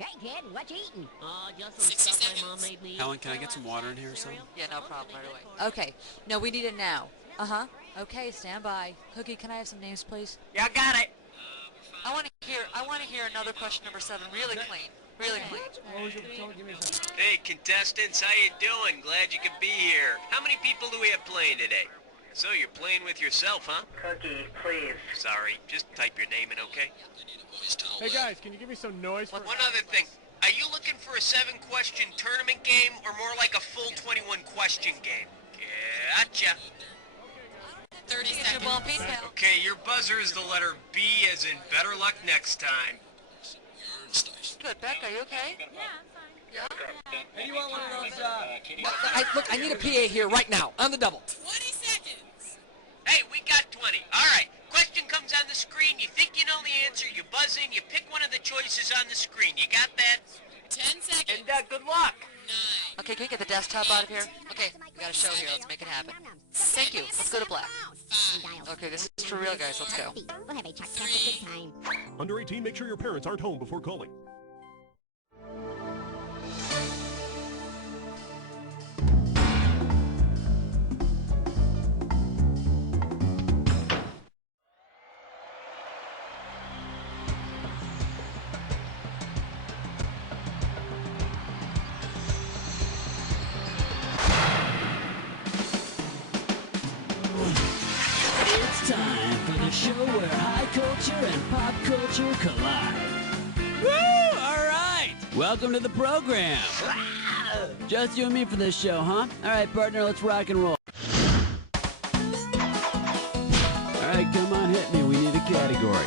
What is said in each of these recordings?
Hey, kid, what you eating? Just some stuff my mom made me. Helen, can I get some water in here or something? Yeah, no problem, right away. Okay. No, we need it now. Uh-huh. Okay, stand by. Cookie, can I have some names, please? Yeah, got it. I want to hear another question number 7 really clean. Really clean. Hey, contestants, how you doing? Glad you could be here. How many people do we have playing today? So you're playing with yourself, huh? Cookie, please. Sorry, just type your name in, okay? Hey guys, can you give me some noise for... One other thing. Are you looking for a 7-question tournament game or more like a full 21-question game? Gotcha. 30 seconds. Okay, your buzzer is the letter B as in better luck next time. Good, Beck, are you okay? Yeah, I'm fine. Yeah? Hey, you want one of those, look, I need a PA here right now, on the double. 20 seconds. Hey, we got 20. All right. Question comes on the screen. You think you know the answer. You buzz in. You pick one of the choices on the screen. You got that? 10 seconds. And good luck. 9. Okay, can we get the desktop out of here? Okay, we got a show here. Let's make it happen. Thank you. Let's go to black. Okay, this is for real, guys. Let's go. We'll have a fantastic time. Under 18, make sure your parents aren't home before calling. Time for the show where high culture and pop culture collide. Woo! All right. Welcome to the program. Just you and me for this show, huh? All right, partner, let's rock and roll. All right, come on, hit me. We need a category.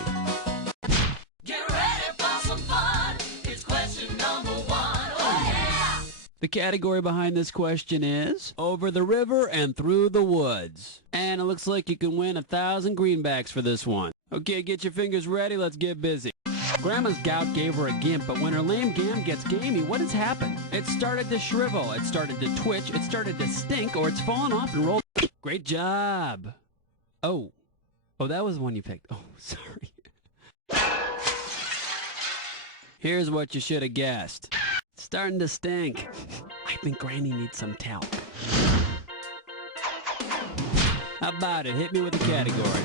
Get ready for some fun. It's question number 1. Oh, yeah! The category behind this question is Over the River and Through the Woods. And it looks like you can win 1,000 greenbacks for this one. Okay, get your fingers ready. Let's get busy. Grandma's gout gave her a gimp, but when her lame gam gets gamey, what has happened? It started to shrivel, it started to twitch, it started to stink, or it's fallen off and rolled. Great job. Oh, that was the one you picked. Oh, sorry. Here's what you should have guessed. It's starting to stink. I think Granny needs some talc. How about it? Hit me with a category.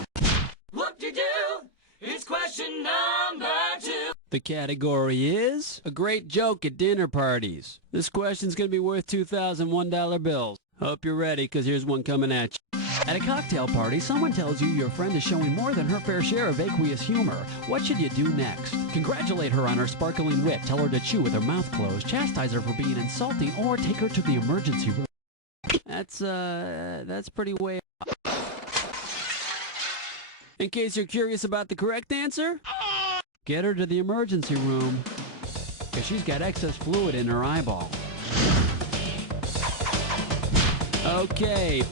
Whoop-de-doo. It's question number 2. The category is a great joke at dinner parties. This question's going to be worth $2,000 $1 bills. Hope you're ready, because here's one coming at you. At a cocktail party, someone tells you your friend is showing more than her fair share of aqueous humor. What should you do next? Congratulate her on her sparkling wit, tell her to chew with her mouth closed, chastise her for being insulting, or take her to the emergency room. That's pretty way up. In case you're curious about the correct answer, get her to the emergency room, because she's got excess fluid in her eyeball. Okay.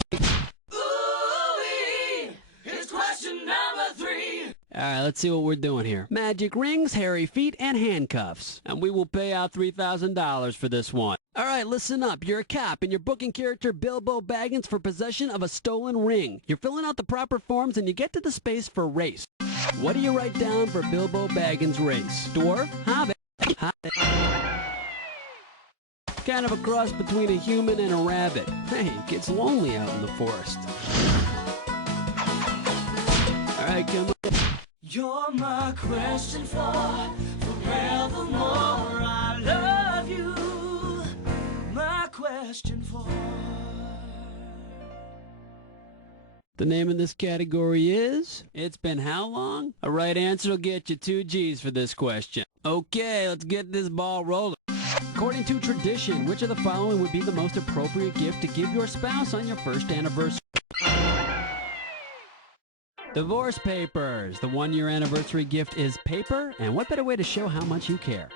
Ooh-wee. It's question number 3. All right, let's see what we're doing here. Magic rings, hairy feet, and handcuffs. And we will pay out $3,000 for this one. All right, listen up. You're a cop, and you're booking character Bilbo Baggins for possession of a stolen ring. You're filling out the proper forms, and you get to the space for race. What do you write down for Bilbo Baggins' race? Dwarf? Hobbit? Kind of a cross between a human and a rabbit. Hey, it gets lonely out in the forest. All right, come on. You're my question for forevermore. I love you. My question for. The name of this category is It's Been How Long? A right answer will get you 2 G's for this question. Okay, let's get this ball rolling. According to tradition, which of the following would be the most appropriate gift to give your spouse on your first anniversary? Divorce papers. The 1-year anniversary gift is paper, and what better way to show how much you care?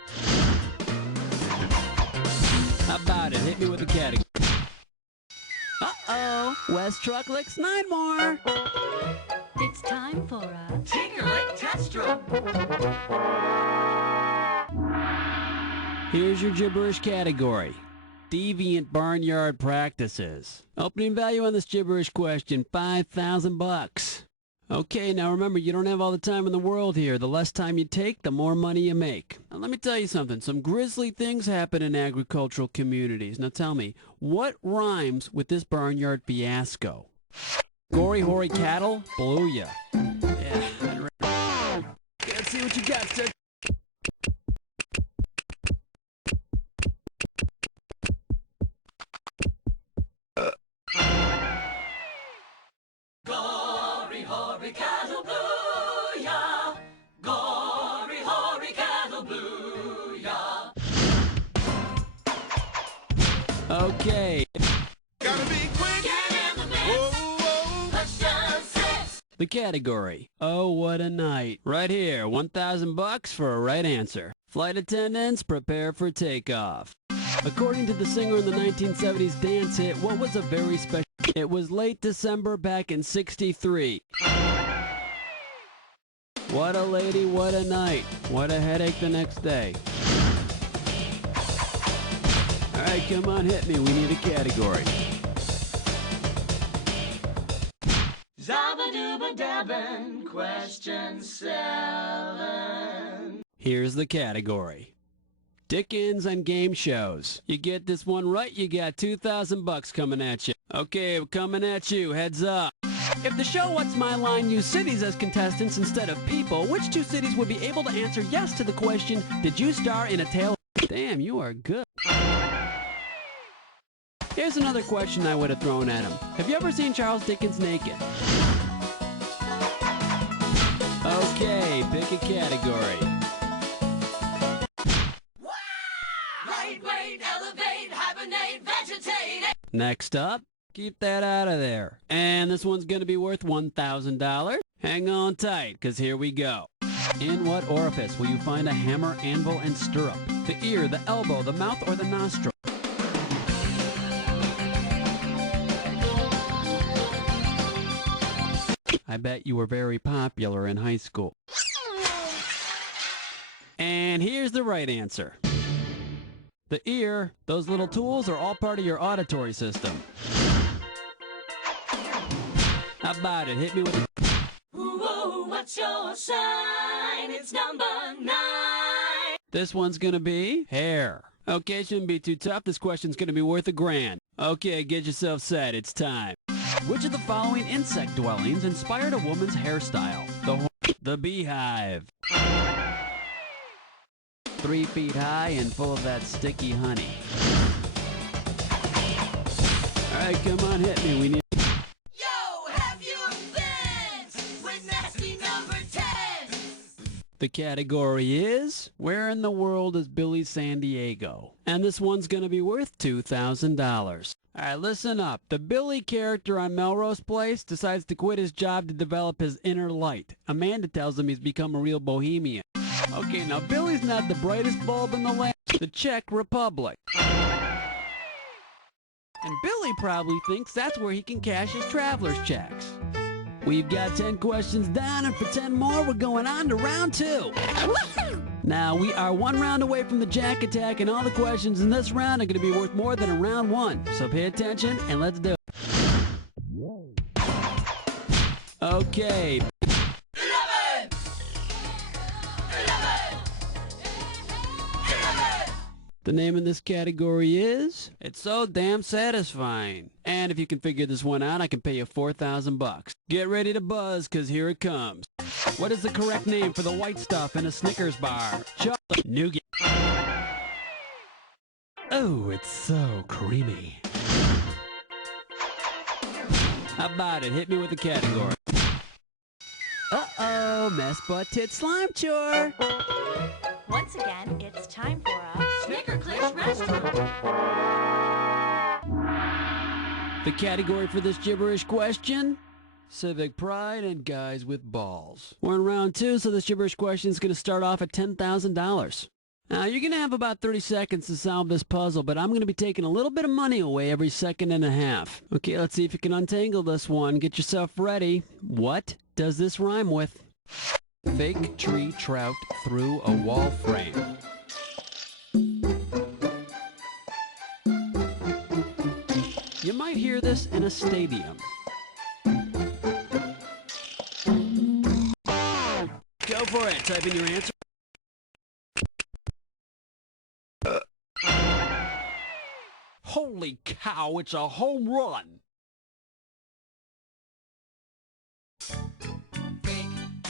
How about it? Hit me with a category. Uh-oh, West Truck licks 9 more. It's time for a Tinker-Lick test strip. Here's your gibberish category. Deviant barnyard practices. Opening value on this gibberish question, $5,000. Okay, now remember, you don't have all the time in the world here. The less time you take, the more money you make. let me tell you something. Some grisly things happen in agricultural communities. Now tell me, what rhymes with this barnyard fiasco? Gory, hoary cattle? Blew ya. Yeah, I'd rather... Let's see what you got, sir. Gory, hoary cattle blue ya. Gory, hoary cattle blue ya. Okay. Gotta be quick. Get in the mix. Whoa, whoa. Question 6. The category. Oh, what a night. Right here, 1,000 bucks for a right answer. Flight attendants, prepare for takeoff. According to the singer in the 1970s dance hit, what was a very special... It was late December back in '63. What a lady, what a night. What a headache the next day. All right, come on, hit me. We need a category. Zabba-dooba-dabbin', question 7. Here's the category. Dickens and game shows. You get this one right, you got 2,000 bucks coming at you. Okay, coming at you. Heads up. If the show What's My Line used cities as contestants instead of people, which two cities would be able to answer yes to the question, did you star in a tale? Damn, you are good. Here's another question I would have thrown at him. Have you ever seen Charles Dickens naked? Okay, pick a category. Wait, elevate, hibernate, vegetate. Next up, keep that out of there. And this one's going to be worth $1,000. Hang on tight, because here we go. In what orifice will you find a hammer, anvil, and stirrup? The ear, the elbow, the mouth, or the nostril? I bet you were very popular in high school. And here's the right answer. The ear, those little tools are all part of your auditory system. How about it? Hit me with a... Ooh, what's your sign? It's number 9. This one's gonna be hair. Okay, shouldn't be too tough. This question's gonna be worth $1,000. Okay, get yourself set. It's time. Which of the following insect dwellings inspired a woman's hairstyle? The beehive. 3 feet high and full of that sticky honey. All right, come on, hit me. We need... Yo, have your fence with nasty number 10. The category is, where in the world is Billy San Diego? And this one's going to be worth $2,000. All right, listen up. The Billy character on Melrose Place decides to quit his job to develop his inner light. Amanda tells him he's become a real bohemian. Okay, now Billy's not the brightest bulb in the land. The Czech Republic. And Billy probably thinks that's where he can cash his traveler's checks. We've got 10 questions down, and for 10 more, we're going on to round 2. Now, we are 1 round away from the Jack Attack, and all the questions in this round are going to be worth more than in round 1. So pay attention, and let's do it. Okay. 11. The name of this category is It's So Damn Satisfying. And if you can figure this one out, I can pay you 4,000 bucks. Get ready to buzz, because here it comes. What is the correct name for the white stuff in a Snickers bar? Chocolate nougat. Oh, it's so creamy. How about it? Hit me with the category. Uh-oh, mess butt tit slime chore. Once again, it's time for a Snicker Clitch Restaurant. The category for this gibberish question? Civic pride and guys with balls. We're in round 2, so this gibberish question is going to start off at $10,000. Now, you're going to have about 30 seconds to solve this puzzle, but I'm going to be taking a little bit of money away every second and a half. Okay, let's see if you can untangle this one. Get yourself ready. What does this rhyme with? Fake tree trout through a wall frame. You might hear this in a stadium. Go for it. Type in your answer. Holy cow, it's a home run.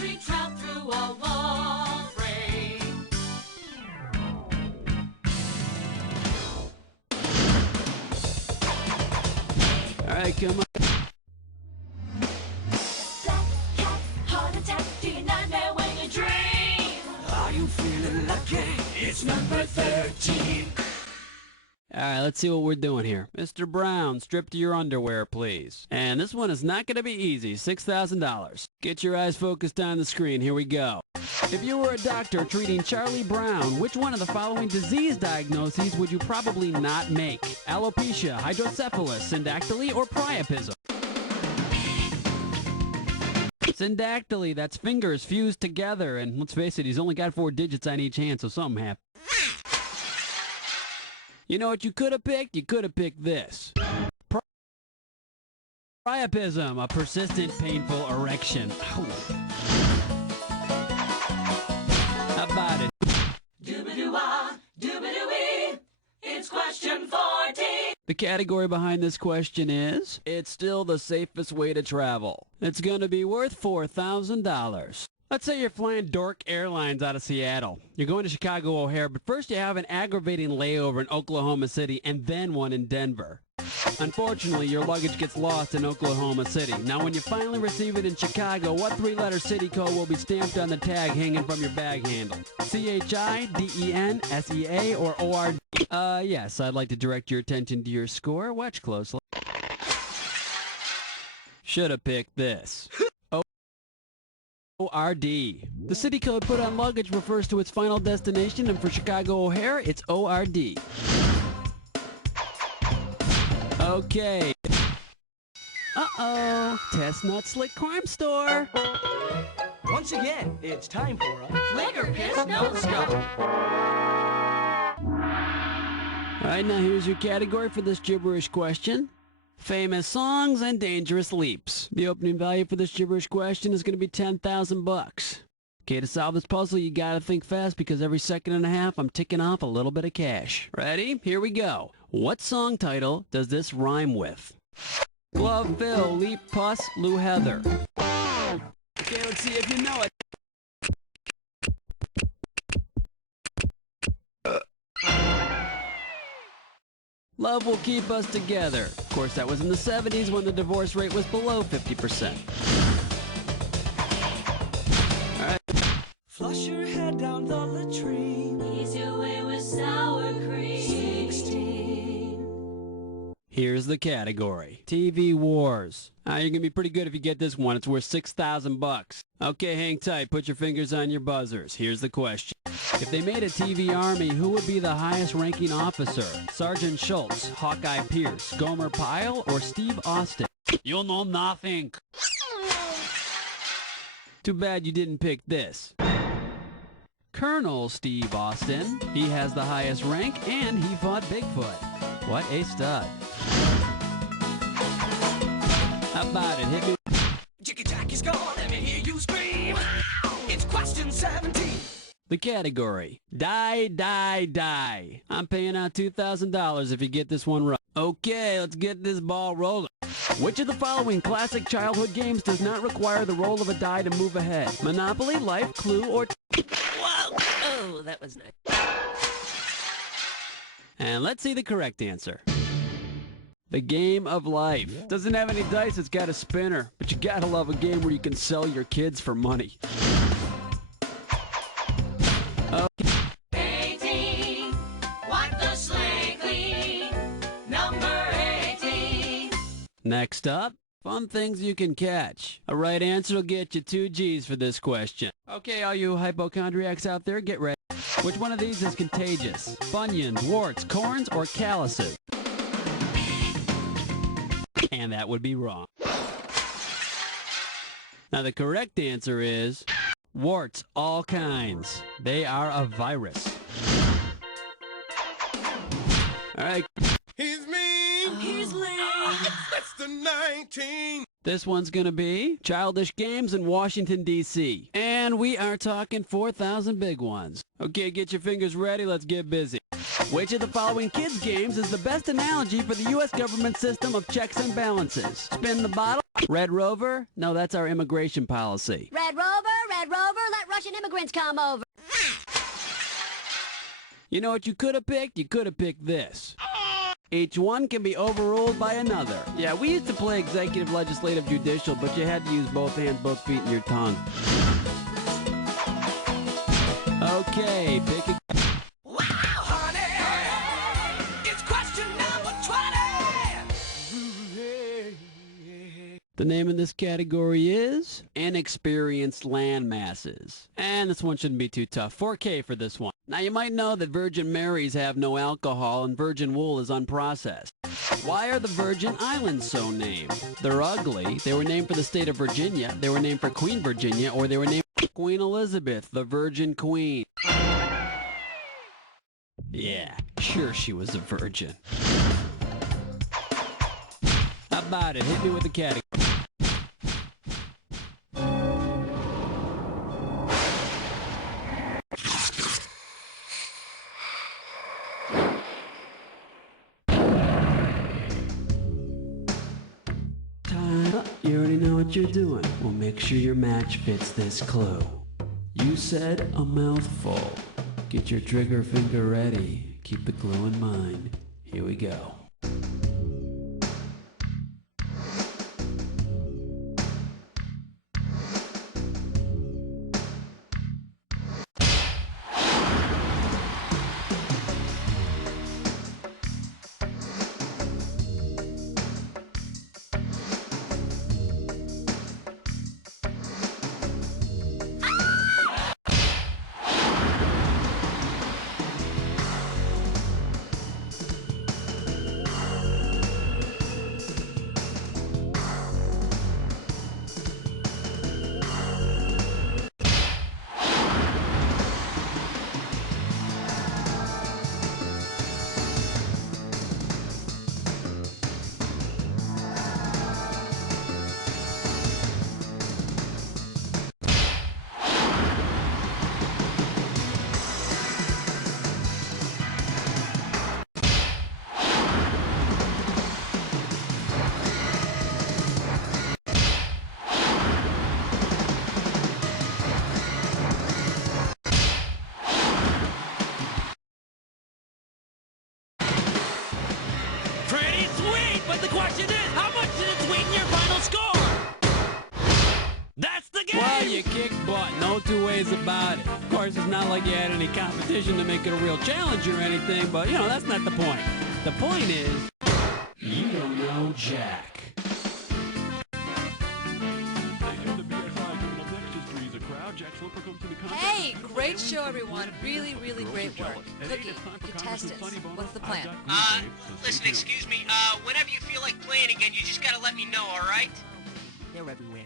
Reach out through a wall frame. All right, come on. Black cat, heart attack, do you nightmare when you dream? Are you feeling lucky? It's number 13. All right, let's see what we're doing here. Mr. Brown, strip to your underwear, please. And this one is not going to be easy. $6,000. Get your eyes focused on the screen. Here we go. If you were a doctor treating Charlie Brown, which one of the following disease diagnoses would you probably not make? Alopecia, hydrocephalus, syndactyly, or priapism? Syndactyly, that's fingers fused together. And let's face it, he's only got 4 digits on each hand, so something happened. You know what you could have picked? You could have picked this. Priapism, a persistent, painful erection. Ow. How about it? Doobadoo-wah, doobadoo-wee. It's question 14. The category behind this question is, it's still the safest way to travel. It's going to be worth $4,000. Let's say you're flying Dork Airlines out of Seattle. You're going to Chicago O'Hare, but first you have an aggravating layover in Oklahoma City and then one in Denver. Unfortunately, your luggage gets lost in Oklahoma City. Now, when you finally receive it in Chicago, what 3-letter city code will be stamped on the tag hanging from your bag handle? CHIDENSEA or ORD? Yes, I'd like to direct your attention to your score. Watch closely. Should have picked this. ORD. The city code put on luggage refers to its final destination, and for Chicago O'Hare, it's ORD. Okay. Uh-oh. Test-nut slick crime store. Once again, it's time for a Flicker Piss No Scope. All right, now here's your category for this gibberish question. Famous songs and dangerous leaps. The opening value for this gibberish question is going to be $10,000. Okay, to solve this puzzle, you got to think fast because every second and a half, I'm ticking off a little bit of cash. Ready? Here we go. What song title does this rhyme with? Glove Phil, Leap Puss, Lou Heather. Okay, let's see if you know it. Love will keep us together. Of course, that was in the 70s when the divorce rate was below 50%. All right. flush your head down the latrine. Ease your way with sour cream. 16. Here's the category. TV Wars. You're going to be pretty good if you get this one. It's worth $6,000. Okay, hang tight. Put your fingers on your buzzers. Here's the question. If they made a TV army, who would be the highest ranking officer? Sergeant Schultz, Hawkeye Pierce, Gomer Pyle, or Steve Austin? You'll know nothing. Too bad you didn't pick this. Colonel Steve Austin. He has the highest rank, and he fought Bigfoot. What a stud. How about it? Hit me. Jiggy Jackie's gone, let me hear you scream. It's question 17. The category. Die, die, die. I'm paying out $2,000 if you get this one right. Okay, let's get this ball rolling. Which of the following classic childhood games does not require the roll of a die to move ahead? Monopoly, Life, Clue, or... Whoa! Oh, that was nice. And let's see the correct answer. The Game of Life. Doesn't have any dice, it's got a spinner. But you gotta love a game where you can sell your kids for money. 18. Wipe the slate clean. Number 18. Next up, fun things you can catch. A right answer will get you 2 G's for this question. Okay, all you hypochondriacs out there, get ready. Which one of these is contagious? Bunions, warts, corns, or calluses? And that would be wrong. Now the correct answer is warts, all kinds. They are a virus. All right. He's mean. He's lame. That's the 19. This one's gonna be childish games in Washington, D.C. And we are talking 4,000 big ones. Okay, get your fingers ready. Let's get busy. Which of the following kids' games is the best analogy for the U.S. government system of checks and balances? Spin the bottle. Red Rover? No, that's our immigration policy. Red Rover, let Russian immigrants come over. You know what you could have picked? You could have picked this. Each one can be overruled by another. Yeah, we used to play executive, legislative, judicial, but you had to use both hands, both feet, and your tongue. Okay, pick a... Wow, honey, it's question number 20. The name in this category is Inexperienced Land Masses. And this one shouldn't be too tough. 4K for this one. Now you might know that Virgin Marys have no alcohol and virgin wool is unprocessed. Why are the Virgin Islands so named? They're ugly. They were named for the state of Virginia. They were named for Queen Virginia, or they were named for Queen Elizabeth, the Virgin Queen. Yeah, sure she was a virgin. How about it? Hit me with the category. You already know what you're doing. Well, make sure your match fits this clue. You said a mouthful. Get your trigger finger ready. Keep the clue in mind. Here we go. But the question is, how much did it sweeten your final score? That's the game! Well, you kicked butt. No two ways about it. Of course, it's not like you had any competition to make it a real challenge or anything, but, you know, that's not the point. The point is, you don't know Jack. Hey, great show, everyone. Really, really great work. Cookie, contestants, what's the plan? Listen, excuse me, whenever you feel like playing again, you just gotta let me know, alright? They're everywhere.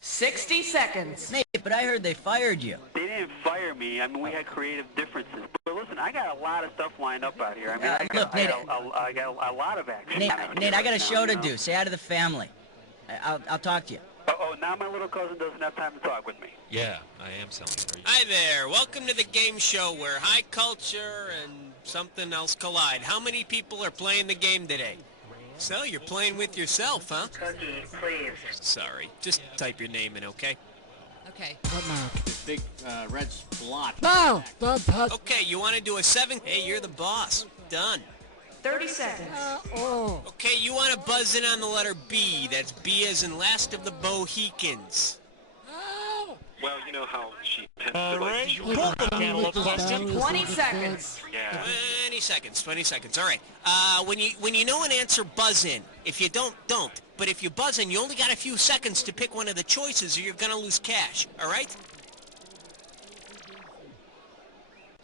60 seconds. Nate, but I heard they fired you. They didn't fire me. I mean, we had creative differences. But listen, I got a lot of stuff lined up out here. I mean, I got a lot of action. Nate, I got a show to do. Say hi to the family. I'll talk to you. Oh, now my little cousin doesn't have time to talk with me. Yeah, I am selling. Hi there. Welcome to the game show where high culture and something else collide. How many people are playing the game today? So, you're playing with yourself, huh? Cookie, please. Sorry. Just type your name in, okay? Okay. What now? Big red splotch. No! Don't touch. Okay, you want to do a 7? Hey, you're the boss. Done. 30 seconds. Okay, you want to buzz in on the letter B. That's B as in Last of the Mohicans. Well, you know how she tends to like... Cantaloupe question. 20 seconds. Yeah. 20 seconds. 20 seconds. All right. When you know an answer, buzz in. If you don't. But if you buzz in, you only got a few seconds to pick one of the choices or you're going to lose cash. All right?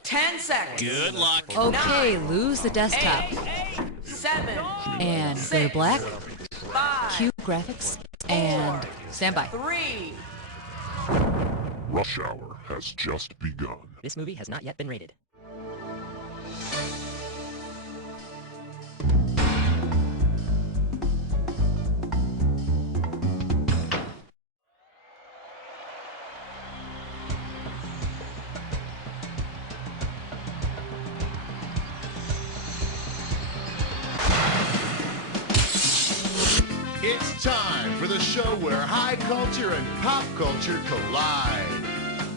10 seconds. Good luck. Okay, lose the desktop. 8, 7, And go to black. 5, Cue graphics. And stand by. 3. Rush Hour has just begun. This movie has not yet been rated. It's time for the show where high culture and pop culture collide.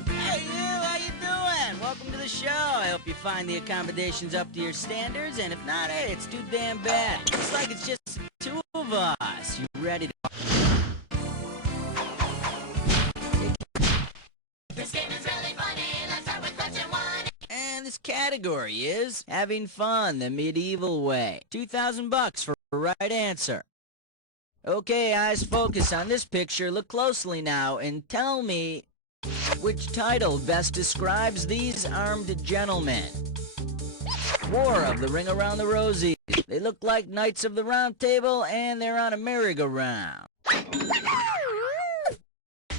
Hey you, how you doing? Welcome to the show. I hope you find the accommodations up to your standards, and if not, hey, it's too damn bad. It's like it's just the two of us. You ready to... This game is really funny. Let's start with question 1. And this category is having fun the medieval way. $2,000 for a right answer. Okay, eyes focus on this picture. Look closely now and tell me which title best describes these armed gentlemen. War of the Ring Around the Rosie. They look like Knights of the Round Table, and they're on a merry-go-round.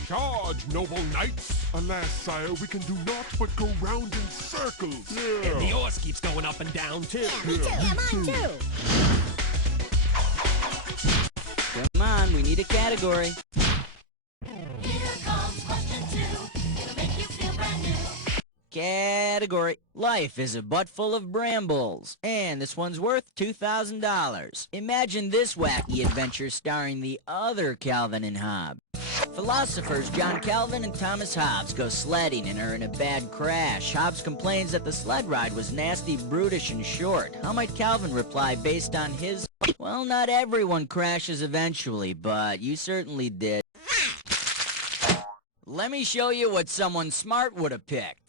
Charge, noble knights! Alas, sire, we can do naught but go round in circles. Yeah. And the horse keeps going up and down, too. Yeah, me too. Yeah, mine too. Come on, we need a category. Here comes question 2. It'll make you feel brand new. Category. Life is a butt full of brambles. And this one's worth $2,000. Imagine this wacky adventure starring the other Calvin and Hobbes. Philosophers John Calvin and Thomas Hobbes go sledding and are in a bad crash. Hobbes complains that the sled ride was nasty, brutish, and short. How might Calvin reply based on his... Well, not everyone crashes eventually, but you certainly did. Let me show you what someone smart would have picked.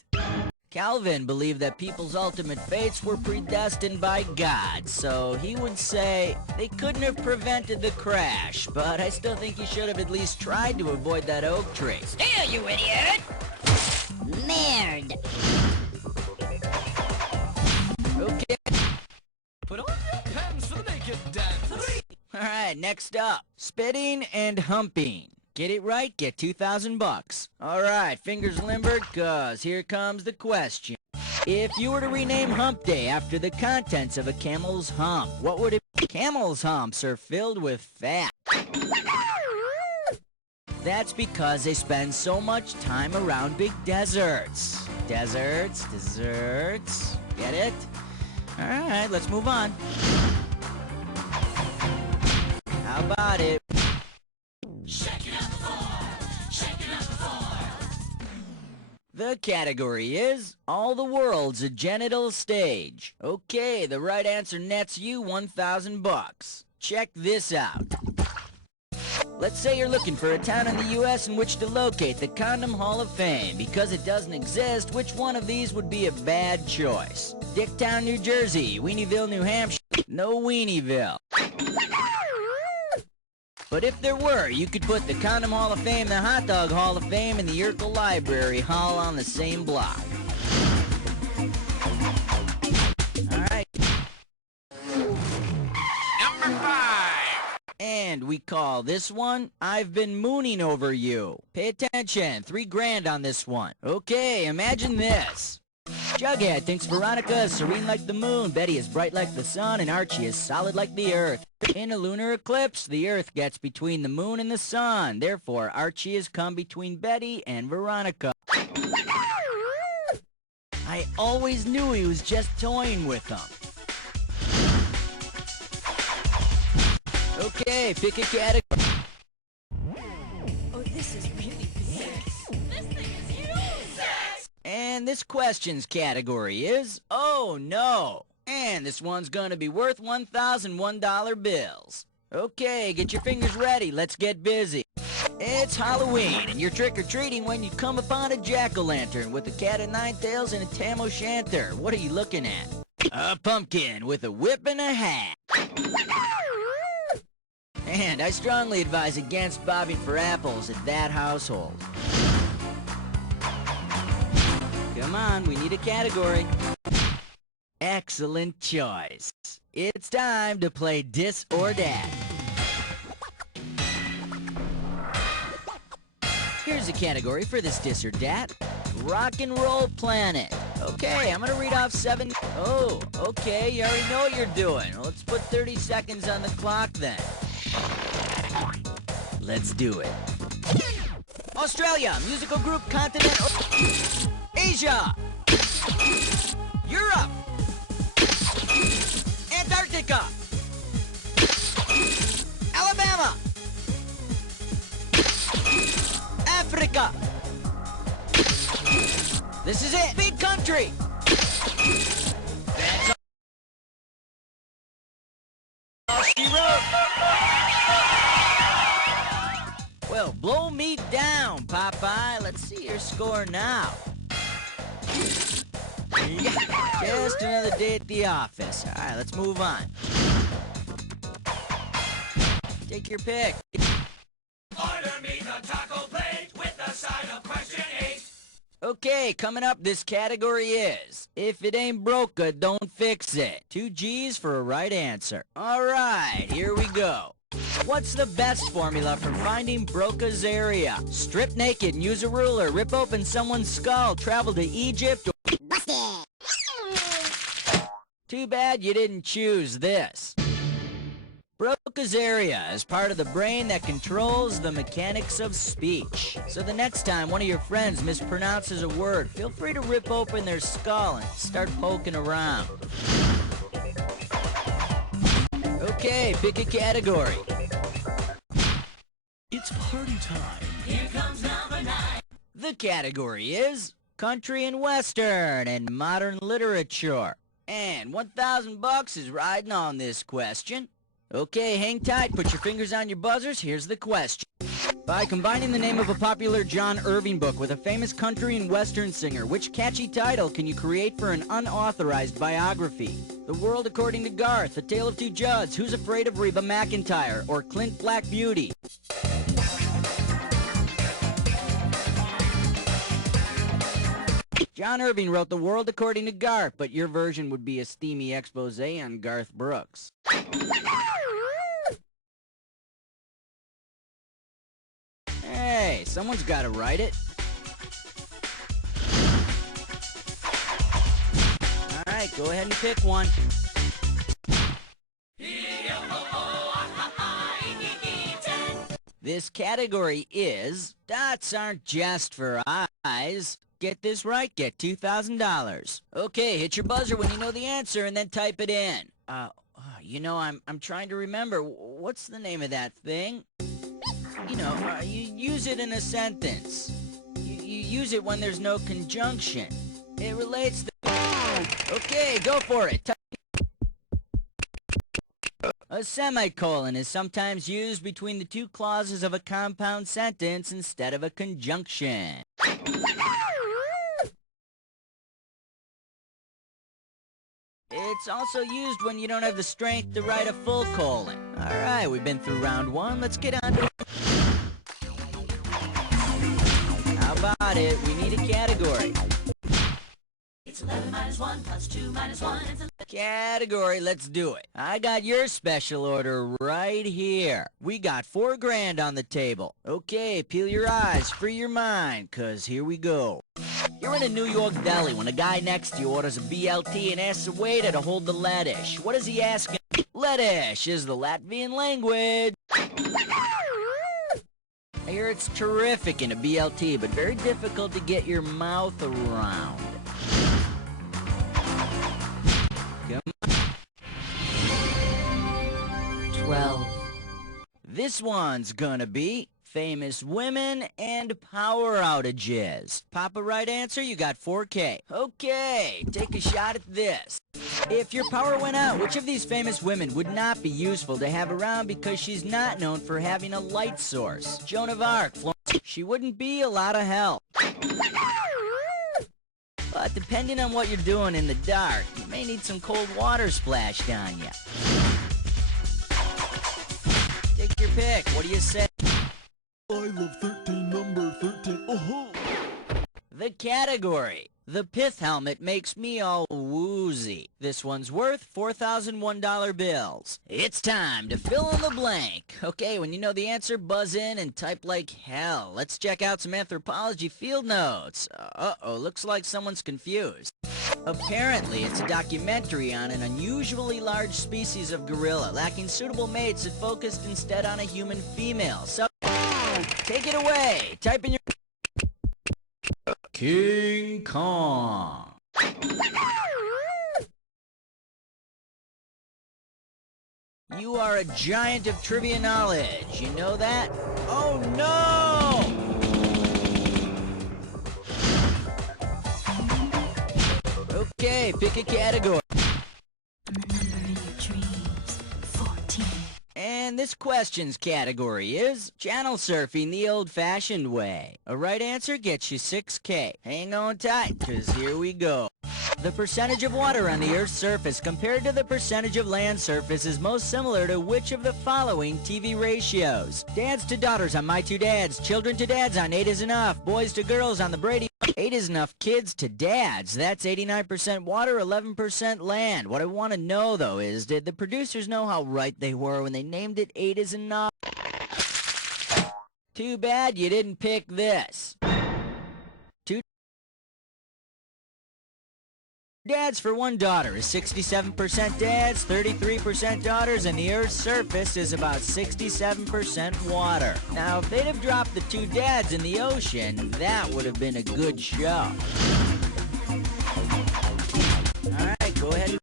Calvin believed that people's ultimate fates were predestined by God, so he would say they couldn't have prevented the crash, but I still think he should have at least tried to avoid that oak tree. Still, you idiot! Nerd. Okay. Put on your pants for the naked dance. Alright, next up, spitting and humping. Get it right, get $2,000. Alright, fingers limbered, cause here comes the question. If you were to rename Hump Day after the contents of a camel's hump, what would it be? Camel's humps are filled with fat. That's because they spend so much time around big deserts. Deserts. Get it? Alright, let's move on. How about it? Shaking up the floor. Shaking up the floor. The category is all the world's a genital stage. Okay, the right answer nets you $1,000. Check this out. Let's say you're looking for a town in the U.S. in which to locate the Condom Hall of Fame. Because it doesn't exist, which one of these would be a bad choice? Dicktown, New Jersey, Weenieville, New Hampshire, no Weenieville. But if there were, you could put the Condom Hall of Fame, the Hot Dog Hall of Fame, and the Urkel Library all on the same block. Alright. Number 5. And we call this one, I've Been Mooning Over You. Pay attention, $3,000 on this one. Okay, imagine this. Jughead thinks Veronica is serene like the moon, Betty is bright like the sun, and Archie is solid like the earth. In a lunar eclipse, the earth gets between the moon and the sun. Therefore, Archie has come between Betty and Veronica. I always knew he was just toying with them. Okay, pick a category. Oh, this is really big. This thing is huge. And this question's category is, oh no. And this one's gonna be worth $1,001 bills. Okay, get your fingers ready, let's get busy. It's Halloween, and you're trick-or-treating when you come upon a jack-o'-lantern with a cat of nine tails and a tam-o'-shanter. What are you looking at? A pumpkin with a whip and a hat. And I strongly advise against bobbing for apples at that household. Come on, we need a category. Excellent choice. It's time to play Dis or Dat. Here's a category for this Dis or Dat. Rock and Roll Planet. Okay, I'm gonna read off 7... Oh, okay, you already know what you're doing. Well, let's put 30 seconds on the clock then. Let's do it. Australia, musical group, continent... Asia! Europe! Antarctica! Alabama! Africa. This is it. Big country. That's all she wrote. Well, blow me down, Popeye. Let's see your score now. Just another day at the office. All right, let's move on. Take your pick. Order me the taco plate with the side of question 8. Okay, coming up, this category is, if it ain't broke, don't fix it. 2 G's for a right answer. All right, here we go. What's the best formula for finding Broca's area? Strip naked and use a ruler, rip open someone's skull, travel to Egypt, or... Busted! Too bad you didn't choose this. Broca's area is part of the brain that controls the mechanics of speech. So the next time one of your friends mispronounces a word, feel free to rip open their skull and start poking around. Okay, pick a category. It's party time. Here comes number 9. The category is country and western and modern literature. And $1,000 is riding on this question. Okay, hang tight, put your fingers on your buzzers, here's the question. By combining the name of a popular John Irving book with a famous country and western singer, which catchy title can you create for an unauthorized biography? The World According to Garth, A Tale of Two Judds, Who's Afraid of Reba McEntire, or Clint Black Beauty? John Irving wrote The World According to Garth, but your version would be a steamy expose on Garth Brooks. Hey, someone's got to write it. All right, go ahead and pick one. This category is dots aren't just for eyes. Get this right, get $2,000. Okay, hit your buzzer when you know the answer and then type it in. You know, I'm trying to remember. What's the name of that thing? You know, you use it in a sentence. You use it when there's no conjunction. It relates to... Okay, go for it. A semicolon is sometimes used between the two clauses of a compound sentence instead of a conjunction. It's also used when you don't have the strength to write a full colon. Alright, we've been through round 1. Let's get on to... How about it? We need a category. It's 11 minus 1 plus 2 minus 1. Category, let's do it. I got your special order right here. We got $4,000 on the table. Okay, peel your eyes, free your mind, cause here we go. You're in a New York deli when a guy next to you orders a BLT and asks the waiter to hold the lettuce. What is he asking? Lettuce is the Latvian language. I hear it's terrific in a BLT, but very difficult to get your mouth around. Come on. 12. This one's gonna be famous women and power outages. Pop a right answer, you got $4,000. Okay, take a shot at this. If your power went out, which of these famous women would not be useful to have around because she's not known for having a light source? Joan of Arc, she wouldn't be a lot of help. But depending on what you're doing in the dark, you may need some cold water splashed on you. Take your pick, what do you say? I love 13, number 13, The category. The pith helmet makes me all woozy. This one's worth $4,001 bills. It's time to fill in the blank. Okay, when you know the answer, buzz in and type like hell. Let's check out some anthropology field notes. Uh-oh, looks like someone's confused. Apparently, it's a documentary on an unusually large species of gorilla lacking suitable mates that focused instead on a human female. So, take it away. Type in your... King Kong. You are a giant of trivia knowledge. You know that? Oh no! Okay, pick a category. And the number in your dreams, 14. And this question's category is channel surfing the old-fashioned way. A right answer gets you 6K. Hang on tight, because here we go. The percentage of water on the Earth's surface compared to the percentage of land surface is most similar to which of the following TV ratios? Dads to daughters on My Two Dads, children to dads on 8 is Enough, boys to girls on the Brady 8 is Enough, kids to dads. That's 89% water, 11% land. What I want to know, though, is did the producers know how right they were when they named it 8 is Enough? Too bad you didn't pick this. Dads for one daughter is 67% dads, 33% daughters, and the Earth's surface is about 67% water. Now, if they'd have dropped the 2 dads in the ocean, that would have been a good show. Alright, go ahead.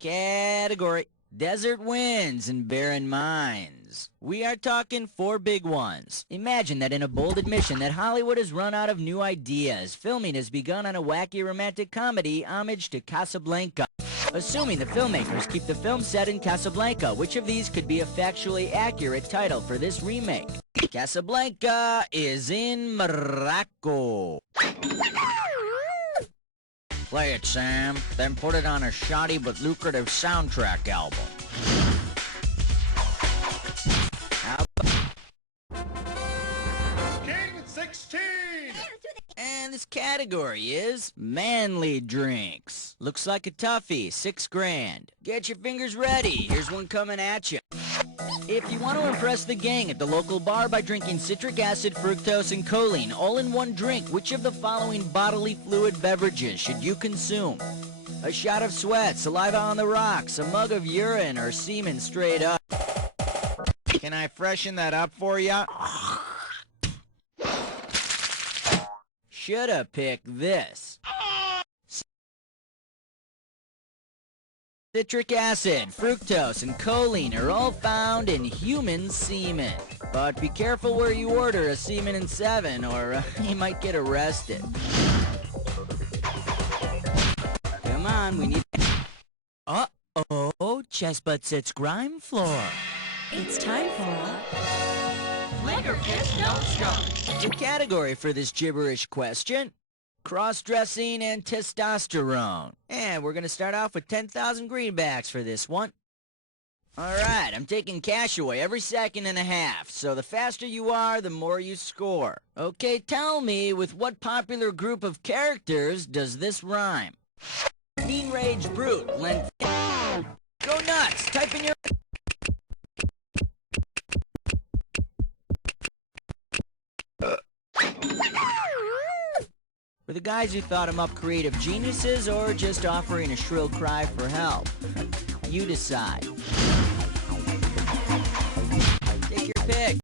Category: desert winds and barren mines. We are talking 4 big ones. Imagine that in a bold admission that Hollywood has run out of new ideas, filming has begun on a wacky romantic comedy homage to Casablanca. Assuming the filmmakers keep the film set in Casablanca, which of these could be a factually accurate title for this remake? Casablanca is in Morocco. Play it, Sam. Then put it on a shoddy but lucrative soundtrack album. King 16! And this category is manly drinks. Looks like a toughie, $6 grand. Get your fingers ready. Here's one coming at you. If you want to impress the gang at the local bar by drinking citric acid, fructose, and choline all in one drink, which of the following bodily fluid beverages should you consume? A shot of sweat, saliva on the rocks, a mug of urine, or semen straight up? Can I freshen that up for ya? Shoulda picked this. Citric acid, fructose, and choline are all found in human semen. But be careful where you order a semen in 7 or you might get arrested. Come on, we need... Uh-oh, chest butt sits grime floor. It's time for a... Flicker Kiss Don't Stop. The category for this gibberish question: cross-dressing and testosterone. And we're going to start off with 10,000 greenbacks for this one. Alright, I'm taking cash away every second and a half, so the faster you are, the more you score. Okay, tell me, with what popular group of characters does this rhyme? Mean Rage Brute, length... Go nuts! Type in your... Were the guys who thought him up creative geniuses or just offering a shrill cry for help? You decide. Take your pick.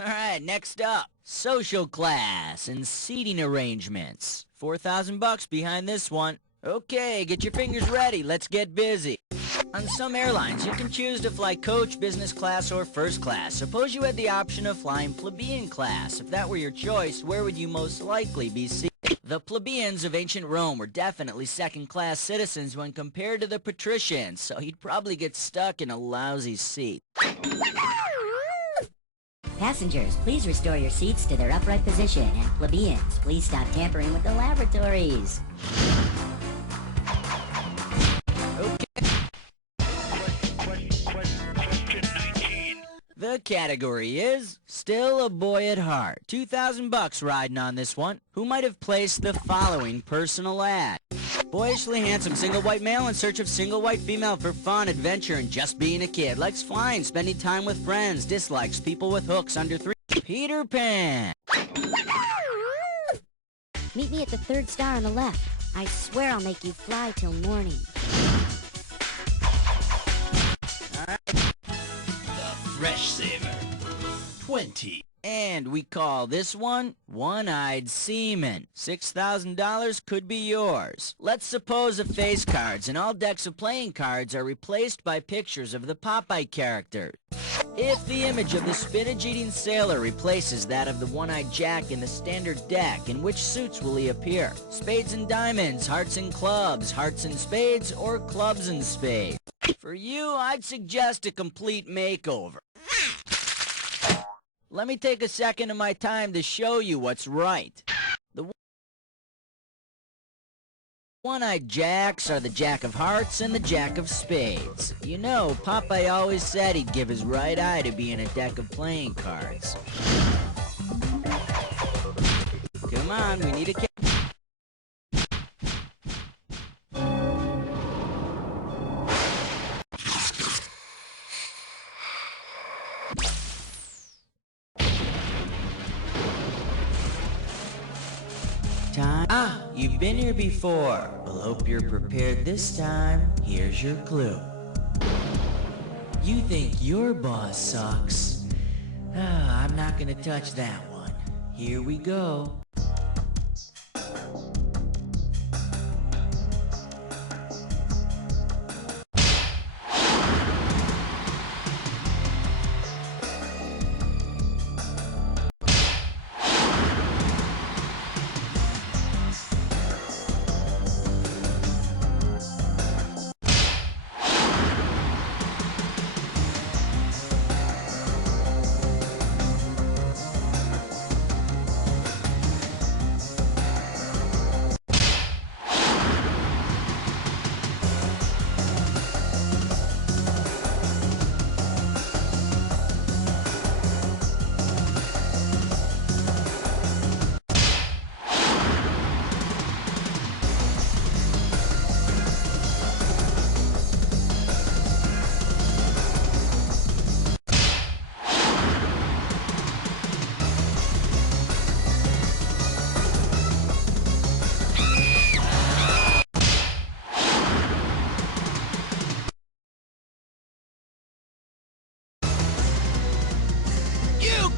Alright, next up. Social class and seating arrangements. 4,000 bucks behind this one. Okay, get your fingers ready. Let's get busy. On some airlines, you can choose to fly coach, business class, or first class. Suppose you had the option of flying plebeian class. If that were your choice, where would you most likely be seated? The plebeians of ancient Rome were definitely second-class citizens when compared to the patricians, so you'd probably get stuck in a lousy seat. Passengers, please restore your seats to their upright position, and plebeians, please stop tampering with the lavatories. The category is still a boy at heart. 2,000 bucks riding on this one. Who might have placed the following personal ad? Boyishly handsome single white male in search of single white female for fun, adventure, and just being a kid. Likes flying, spending time with friends. Dislikes people with hooks under 3. Peter Pan. Meet me at the 3rd star on the left. I swear I'll make you fly till morning. Fresh Saver. 20. And we call this one One-Eyed Seaman. $6,000 could be yours. Let's suppose a face cards and all decks of playing cards are replaced by pictures of the Popeye characters. If the image of the spinach-eating sailor replaces that of the one-eyed Jack in the standard deck, in which suits will he appear? Spades and diamonds, hearts and clubs, hearts and spades, or clubs and spades? For you, I'd suggest a complete makeover. Let me take a second of my time to show you what's right. The one-eyed Jacks are the Jack of Hearts and the Jack of Spades. You know, Popeye always said he'd give his right eye to be in a deck of playing cards. Come on, we need a... Time. Ah, you've been here before. Well, hope you're prepared this time. Here's your clue. You think your boss sucks. Ah, I'm not gonna touch that one. Here we go.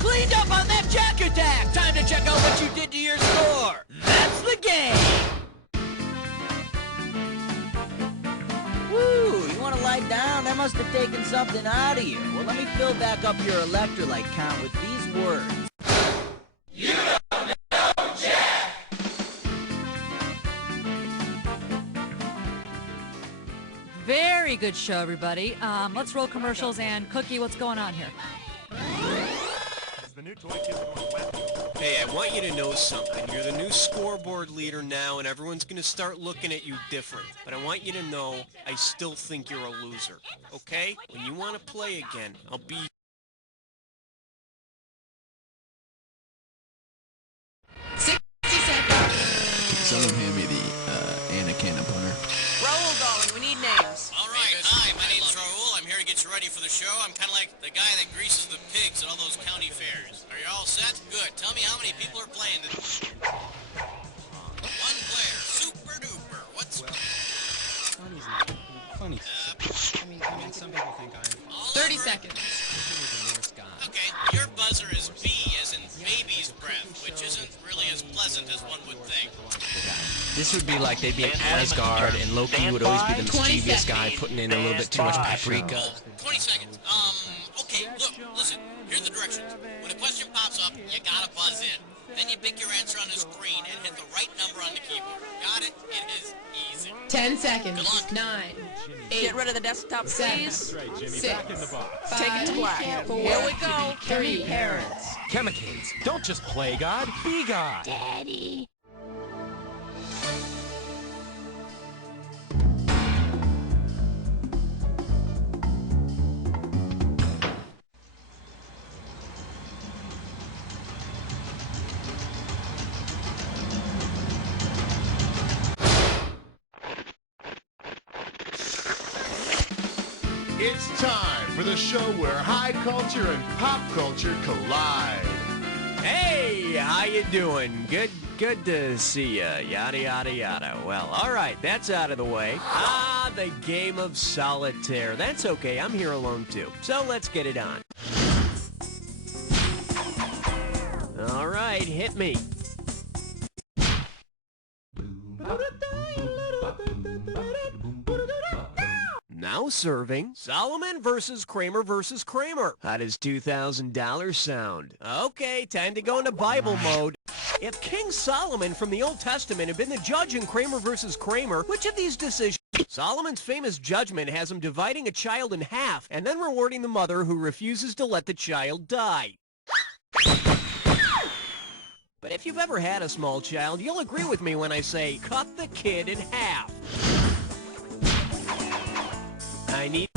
Cleaned up on that Jack attack! Time to check out what you did to your score! That's the game! Woo! You wanna lie down? That must have taken something out of you. Well, let me fill back up your electrolyte count with these words. You don't know Jack! Very good show, everybody. Let's roll commercials, and Cookie, what's going on here? Hey, I want you to know something. You're the new scoreboard leader now, and everyone's going to start looking at you different. But I want you to know I still think you're a loser, okay? When you want to play again, I'll be... Someone hand me the Anna Canna punter. Raoul, darling, we need names. All right, hi, my name's Raoul. I'm here to get you ready for the show. I'm kind of like the guy that greases the pigs at all those county fairs. Are you all set? Good. Tell me how many people are playing this. One player. Super duper. What's... Funny. I mean, some people think I'm... 30 seconds. Okay, your buzzer is B as in baby's breath, which isn't really as pleasant as one would think. This would be like they'd be in Asgard, and Loki would always be the mischievous guy putting in a little bit too much paprika. 20 seconds. Okay, look, listen, here's the directions. When a question pops up, you gotta buzz in. Then you pick your answer on the screen and hit the right number on the keyboard. Got it? It is easy. 10 seconds. Good luck. 9, 8. Get rid of the desktop, 7, please. Right, Jimmy, 6. back in the box. Take it to black. 4. Here we go. 3. Parents. Chemicades. Don't just play God, be God. Daddy. It's time for the show where high culture and pop culture collide. Hey, how you doing? Good to see ya. Yada, yada, yada. Well, all right, that's out of the way. Ah, the game of solitaire. That's okay, I'm here alone too. So let's get it on. All right, hit me. Now serving Solomon versus Kramer versus Kramer. How does $2,000 sound? Okay, time to go into Bible mode. If King Solomon from the Old Testament had been the judge in Kramer versus Kramer, which of these decisions? Solomon's famous judgment has him dividing a child in half and then rewarding the mother who refuses to let the child die. But if you've ever had a small child, you'll agree with me when I say, cut the kid in half. I need...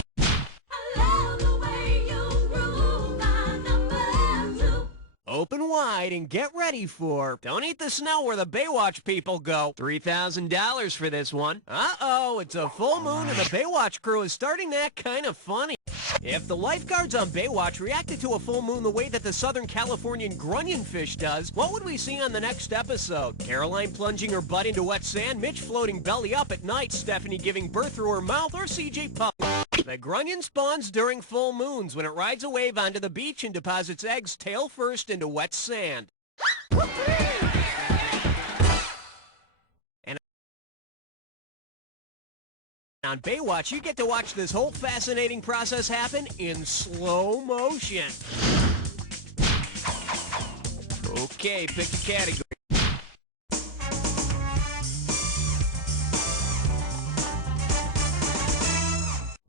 Open wide and get ready for Don't Eat the Snow where the Baywatch people go. $3,000 for this one. Uh-oh, it's a full moon and the Baywatch crew is starting to act kind of funny. If the lifeguards on Baywatch reacted to a full moon the way that the Southern Californian grunion fish does, what would we see on the next episode? Caroline plunging her butt into wet sand, Mitch floating belly up at night, Stephanie giving birth through her mouth, or CJ Pup? The grunion spawns during full moons when it rides a wave onto the beach and deposits eggs tail first into wet sand. And on Baywatch, you get to watch this whole fascinating process happen in slow motion. Okay, pick a category.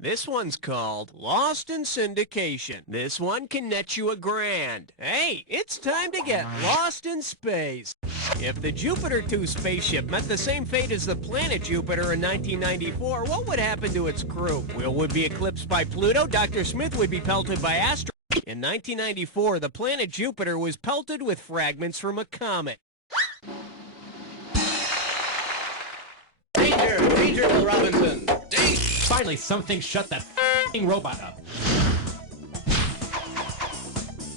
This one's called Lost in Syndication. This one can net you $1,000. Hey, it's time to get lost in space. If the Jupiter 2 spaceship met the same fate as the planet Jupiter in 1994, what would happen to its crew? Will would be eclipsed by Pluto, Dr. Smith would be pelted by asteroids. In 1994, the planet Jupiter was pelted with fragments from a comet. Danger! Danger, Will Robinson! Danger! Finally, something shut that f***ing robot up.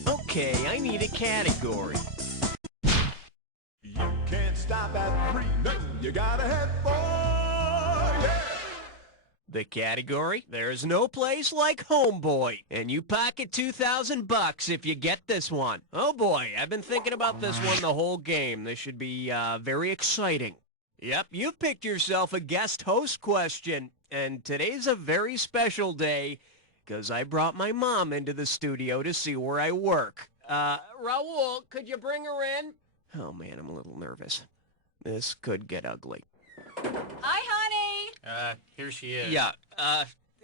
Okay, I need a category. You can't stop at 3, no, you gotta head for, yeah! The category? There's no place like Homeboy. And you pocket $2,000 if you get this one. Oh boy, I've been thinking about this one the whole game. This should be, very exciting. Yep, you've picked yourself a guest host question. And today's a very special day, because I brought my mom into the studio to see where I work. Raul, could you bring her in? Oh man, I'm a little nervous. This could get ugly. Hi, honey. Here she is. Yeah,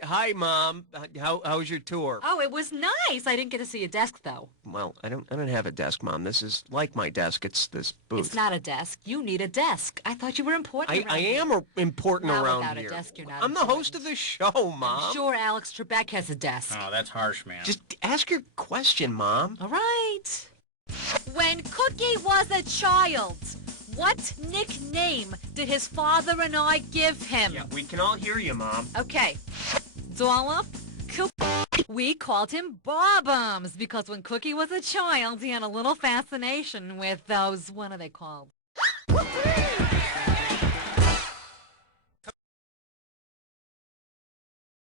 hi, Mom. How's your tour? Oh, it was nice. I didn't get to see a desk, though. Well, I don't have a desk, Mom. This is like my desk. It's this booth. It's not a desk. You need a desk. I thought you were important around here. I am important Now, around without here. a desk, you're not I'm important. the host of the show, Mom. I'm sure Alex Trebek has a desk. Oh, that's harsh, man. Just ask your question, Mom. All right. When Cookie was a child, what nickname did his father and I give him? Yeah, we can all hear you, Mom. Okay. Dollop, we called him Bobums because when Cookie was a child, he had a little fascination with those, what are they called?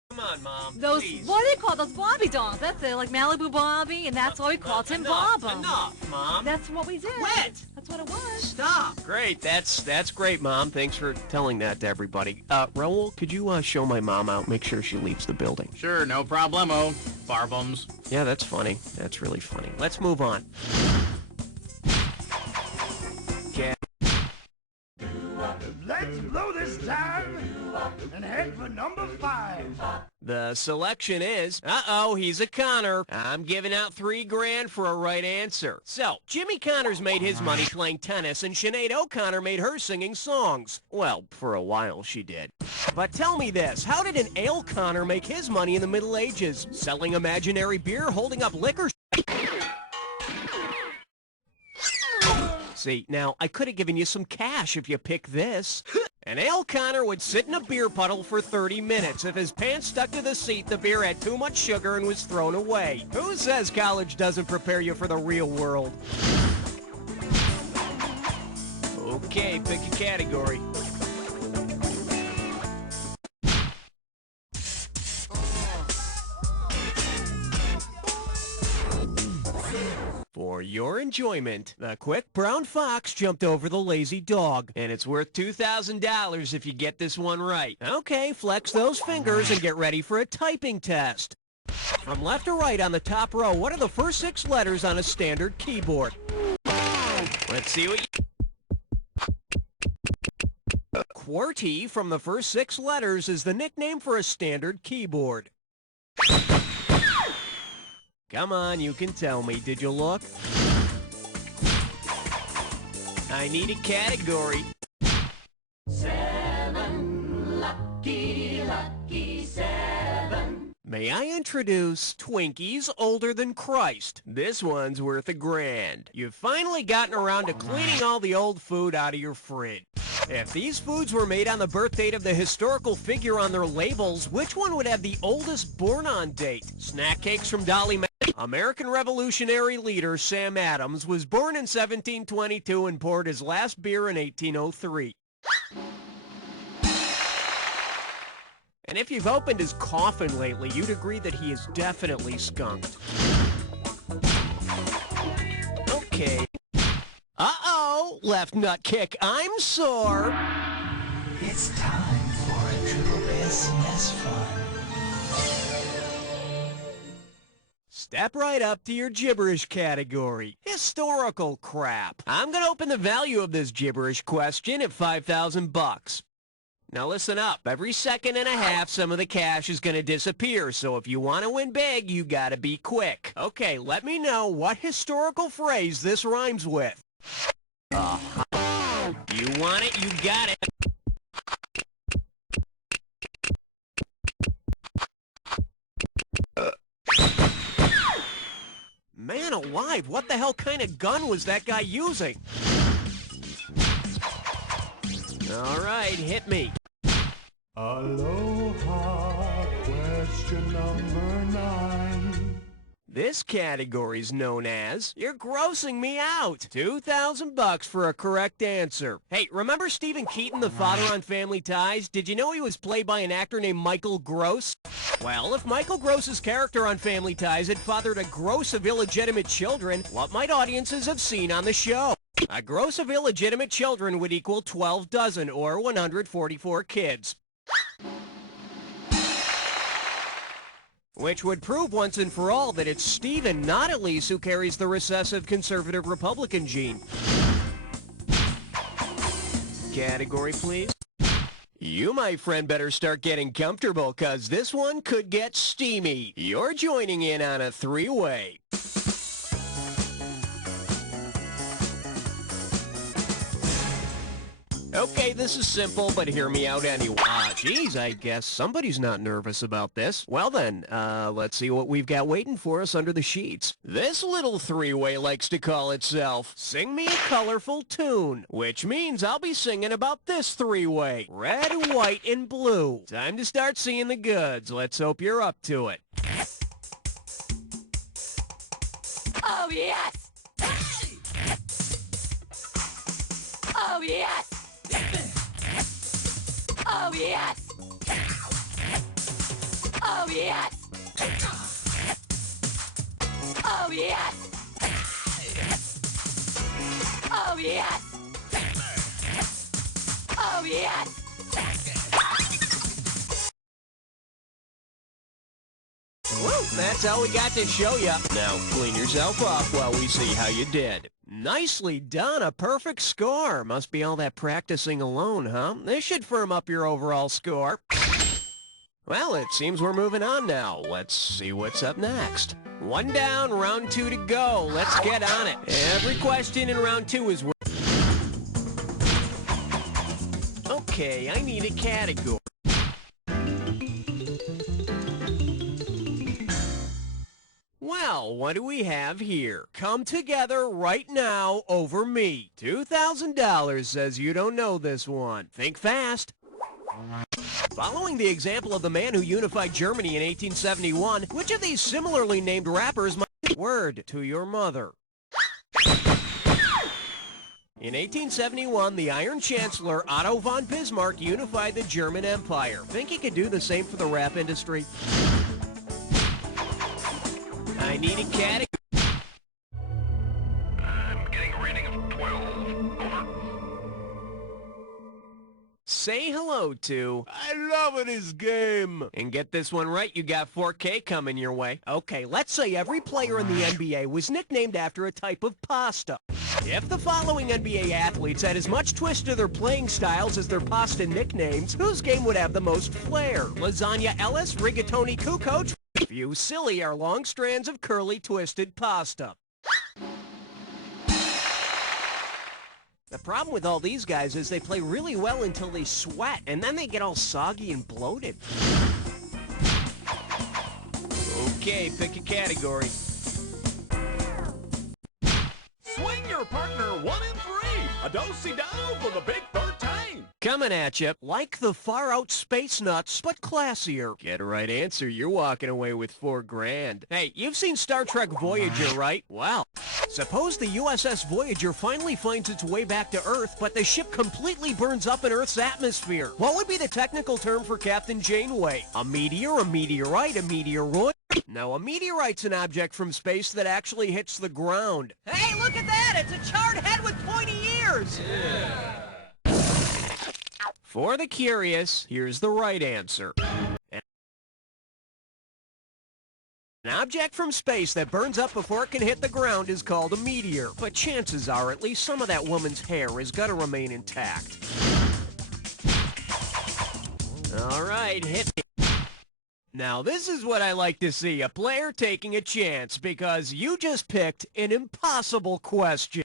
Come on, Mom. Those, please. what do they call those Bobby dolls? That's it, like Malibu Bobby, and that's why we called him Bobums. Enough, Mom. That's what we did. Quit. That's what it was. Stop. Great. That's great, Mom. Thanks for telling that to everybody. Raul, could you show my mom out? Make sure she leaves the building. Sure, no problemo. Barbums. Yeah, that's funny. That's really funny. Let's move on. Okay. Let's blow this time and head for number 5. The selection is, uh-oh, he's a Connor. I'm giving out $3,000 for a right answer. So, Jimmy Connors made his money playing tennis, and Sinead O'Connor made hers singing songs. Well, for a while she did. But tell me this, how did an Ale Connor make his money in the Middle Ages? Selling imaginary beer, holding up liquor? See, now, I could have given you some cash if you picked this. An Ale Connor would sit in a beer puddle for 30 minutes. If his pants stuck to the seat, the beer had too much sugar and was thrown away. Who says college doesn't prepare you for the real world? Okay, pick a category. For your enjoyment, the quick brown fox jumped over the lazy dog, and it's worth $2,000 if you get this one right. Okay, flex those fingers and get ready for a typing test. From left to right on the top row, what are the first 6 letters on a standard keyboard? Let's see what QWERTY from the first 6 letters is the nickname for a standard keyboard. Come on, you can tell me. Did you look? I need a category. 7, lucky 7. May I introduce Twinkies older than Christ? This one's worth $1,000. You've finally gotten around to cleaning all the old food out of your fridge. If these foods were made on the birth date of the historical figure on their labels, which one would have the oldest born-on date? Snack cakes from Dolly Mae. American Revolutionary leader Sam Adams was born in 1722 and poured his last beer in 1803. And if you've opened his coffin lately, you'd agree that he is definitely skunked. Okay. Uh-oh! Left nut kick. I'm sore. It's time for a Triple Piss Mess Fun. Step right up to your gibberish category. Historical crap. I'm gonna open the value of this gibberish question at $5,000. Now listen up. Every second and a half, some of the cash is gonna disappear, so if you want to win big, you gotta be quick. Okay, let me know what historical phrase this rhymes with. You want it, you got it. Man alive, what the hell kind of gun was that guy using? All right, hit me. Aloha, question number 9. This category's known as You're Grossing Me Out. $2,000 for a correct answer. Hey, remember Stephen Keaton, the father on Family Ties? Did you know he was played by an actor named Michael Gross? Well, if Michael Gross's character on Family Ties had fathered a gross of illegitimate children, what might audiences have seen on the show? A gross of illegitimate children would equal 12 dozen, or 144 kids. Which would prove once and for all that it's Stephen, not Elise, who carries the recessive conservative Republican gene. Category, please. You, my friend, better start getting comfortable, cause this one could get steamy. You're joining in on a 3-way. Okay, this is simple, but hear me out anyway. Geez, I guess somebody's not nervous about this. Well then, let's see what we've got waiting for us under the sheets. This little 3-way likes to call itself Sing Me a Colorful Tune, which means I'll be singing about this 3-way. Red, white, and blue. Time to start seeing the goods. Let's hope you're up to it. Oh, yes! Oh, yes! Oh, yes! Oh, yes! Oh, yes! Oh, yes! Oh, yes! Well, that's all we got to show you. Now, clean yourself up while we see how you did. Nicely done, a perfect score. Must be all that practicing alone, huh? This should firm up your overall score. Well, it seems we're moving on now. Let's see what's up next. 1 down, round 2 to go. Let's get on it. Every question in round 2 is worth... Okay, I need a category. Well, what do we have here? Come together right now over me. $2,000 says you don't know this one. Think fast. Following the example of the man who unified Germany in 1871, which of these similarly named rappers might be word to your mother? In 1871, the Iron Chancellor Otto von Bismarck unified the German Empire. Think he could do the same for the rap industry? I need a category. say hello to I love this game. And get this one right, you got 4K coming your way. Okay, let's say every player in the NBA was nicknamed after a type of pasta. If the following NBA athletes had as much twist to their playing styles as their pasta nicknames, whose game would have the most flair? Lasagna Ellis, Rigatoni Kukoc? Fusilli are long strands of curly twisted pasta. The problem with all these guys is they play really well until they sweat, and then they get all soggy and bloated. Okay, pick a category. Swing your partner 1 and 3. A do-si-do for the big 13. Coming at you, like the far-out space nuts, but classier. Get a right answer, you're walking away with $4,000. Hey, you've seen Star Trek Voyager, right? Well, suppose the USS Voyager finally finds its way back to Earth, but the ship completely burns up in Earth's atmosphere. What would be the technical term for Captain Janeway? A meteor, a meteorite, a meteoroid? Now, a meteorite's an object from space that actually hits the ground. Hey, look at that! It's a charred head with pointy ears! Yeah. For the curious, here's the right answer. An object from space that burns up before it can hit the ground is called a meteor. But chances are at least some of that woman's hair is gonna remain intact. All right, hit me. Now this is what I like to see, a player taking a chance, because you just picked an impossible question.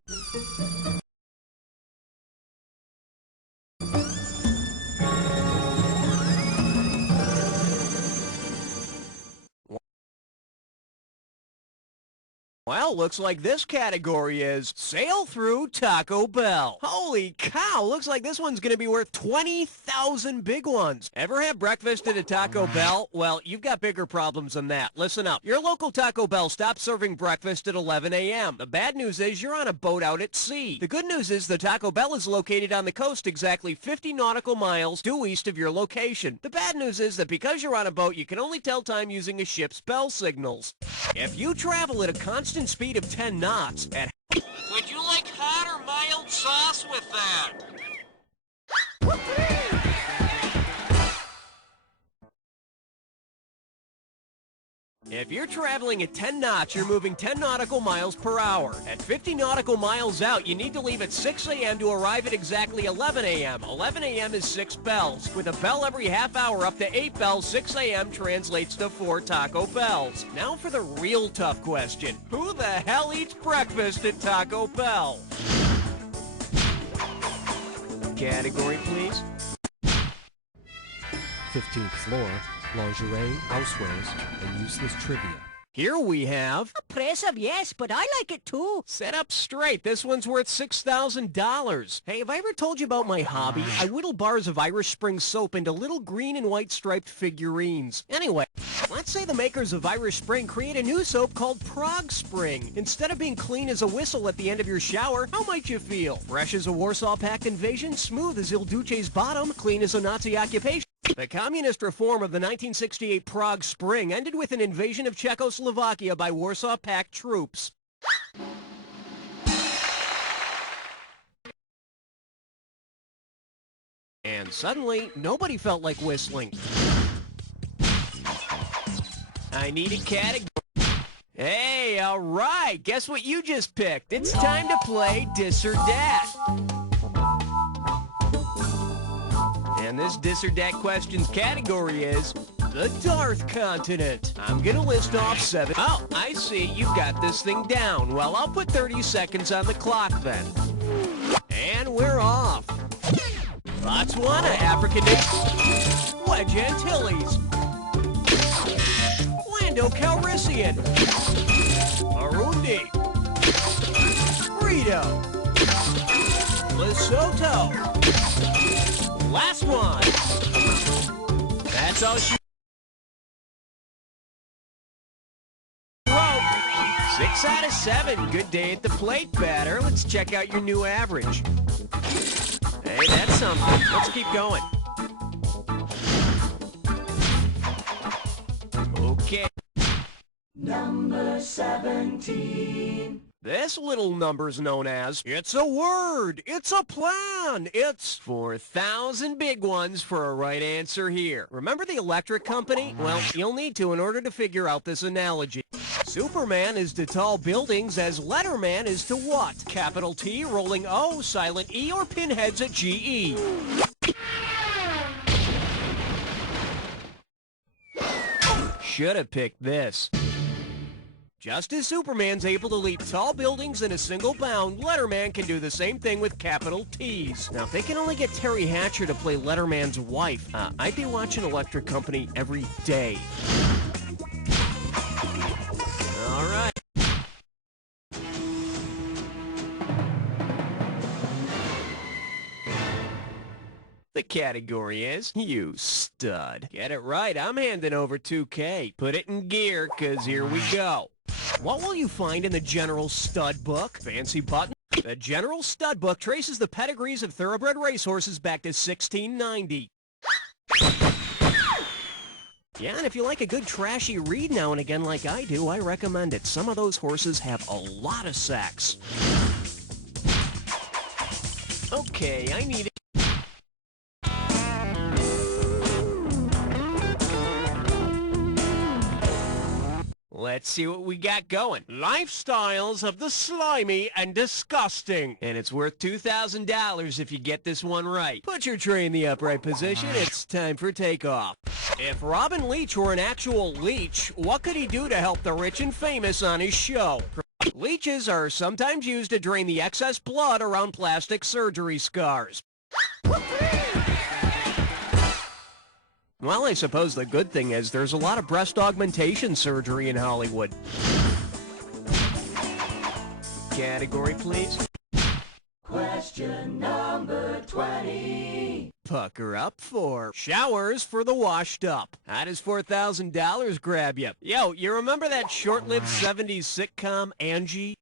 Well, looks like this category is sail through Taco Bell. Holy cow, looks like this one's gonna be worth 20,000 big ones. Ever had breakfast at a Taco Bell? Well, you've got bigger problems than that. Listen up. Your local Taco Bell stopped serving breakfast at 11 a.m. The bad news is you're on a boat out at sea. The good news is the Taco Bell is located on the coast exactly 50 nautical miles due east of your location. The bad news is that because you're on a boat, you can only tell time using a ship's bell signals. If you travel at a constant speed of 10 knots at... Would you like hot or mild sauce with that? If you're traveling at 10 knots, you're moving 10 nautical miles per hour. At 50 nautical miles out, you need to leave at 6 a.m. to arrive at exactly 11 a.m. 11 a.m. is 6 bells. With a bell every half hour up to 8 bells, 6 a.m. translates to 4 Taco Bells. Now for the real tough question. Who the hell eats breakfast at Taco Bell? Category, please. 15th floor. Lingerie, housewares, and useless trivia. Here we have... Press of yes, but I like it too. Set up straight. This one's worth $6,000. Hey, have I ever told you about my hobby? I whittle bars of Irish Spring soap into little green and white striped figurines. Anyway, let's say the makers of Irish Spring create a new soap called Prague Spring. Instead of being clean as a whistle at the end of your shower, how might you feel? Fresh as a Warsaw Pact invasion, smooth as Il Duce's bottom, clean as a Nazi occupation. The communist reform of the 1968 Prague Spring ended with an invasion of Czechoslovakia by Warsaw Pact troops. And suddenly, nobody felt like whistling. I need a category. Hey, all right, guess what you just picked? It's time to play Dis or Dat. And this Dis or Dat questions category is the Darth Continent. I'm gonna list off 7. Oh, I see, you've got this thing down. Well, I'll put 30 seconds on the clock then. And we're off. Botswana, African Wedge Antilles, Lando Calrissian, Burundi, Rito, Lesotho. Last one. That's all she wrote. 6 out of 7. Good day at the plate, batter. Let's check out your new average. Hey, that's something. Let's keep going. Okay. Number 17. This little number's known as, it's a word, it's a plan, it's 4,000 big ones for a right answer here. Remember the electric company? Well, you'll need to in order to figure out this analogy. Superman is to tall buildings as Letterman is to what? Capital T, rolling O, silent E, or pinheads at GE? Should have picked this. Just as Superman's able to leap tall buildings in a single bound, Letterman can do the same thing with capital T's. Now, if they can only get Terry Hatcher to play Letterman's wife, I'd be watching Electric Company every day. All right. The category is, you stud. Get it right, I'm handing over 2K. Put it in gear, 'cause here we go. What will you find in the General Stud Book? Fancy button? The General Stud Book traces the pedigrees of thoroughbred racehorses back to 1690. Yeah, and if you like a good trashy read now and again like I do, I recommend it. Some of those horses have a lot of sex. Okay, I need it. Let's see what we got going. Lifestyles of the slimy and disgusting. And it's worth $2,000 if you get this one right. Put your tray in the upright position. It's time for takeoff. If Robin Leach were an actual leech, what could he do to help the rich and famous on his show? Leeches are sometimes used to drain the excess blood around plastic surgery scars. Well, I suppose the good thing is there's a lot of breast augmentation surgery in Hollywood. Category, please. Question number 20. Pucker up for showers for the washed up. How does $4,000 grab you? Yo, you remember that short-lived 70s sitcom, Angie?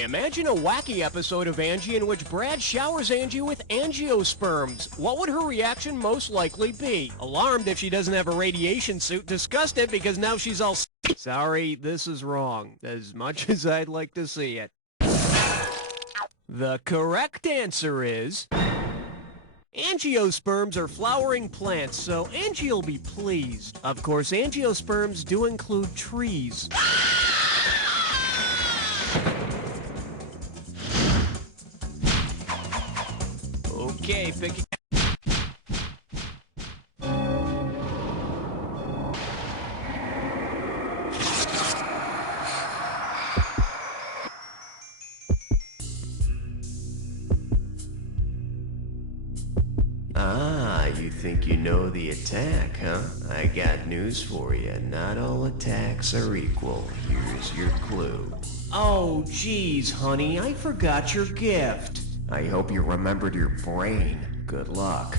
Imagine a wacky episode of Angie in which Brad showers Angie with angiosperms. What would her reaction most likely be? Alarmed if she doesn't have a radiation suit, disgusted because now she's all sorry, this is wrong, as much as I'd like to see it. The correct answer is... angiosperms are flowering plants, so Angie will be pleased. Of course, angiosperms do include trees. Okay, pick it. Ah, you think you know the attack, huh? I got news for you. Not all attacks are equal. Here's your clue. Oh, geez, honey, I forgot your gift. I hope you remembered your brain. Good luck.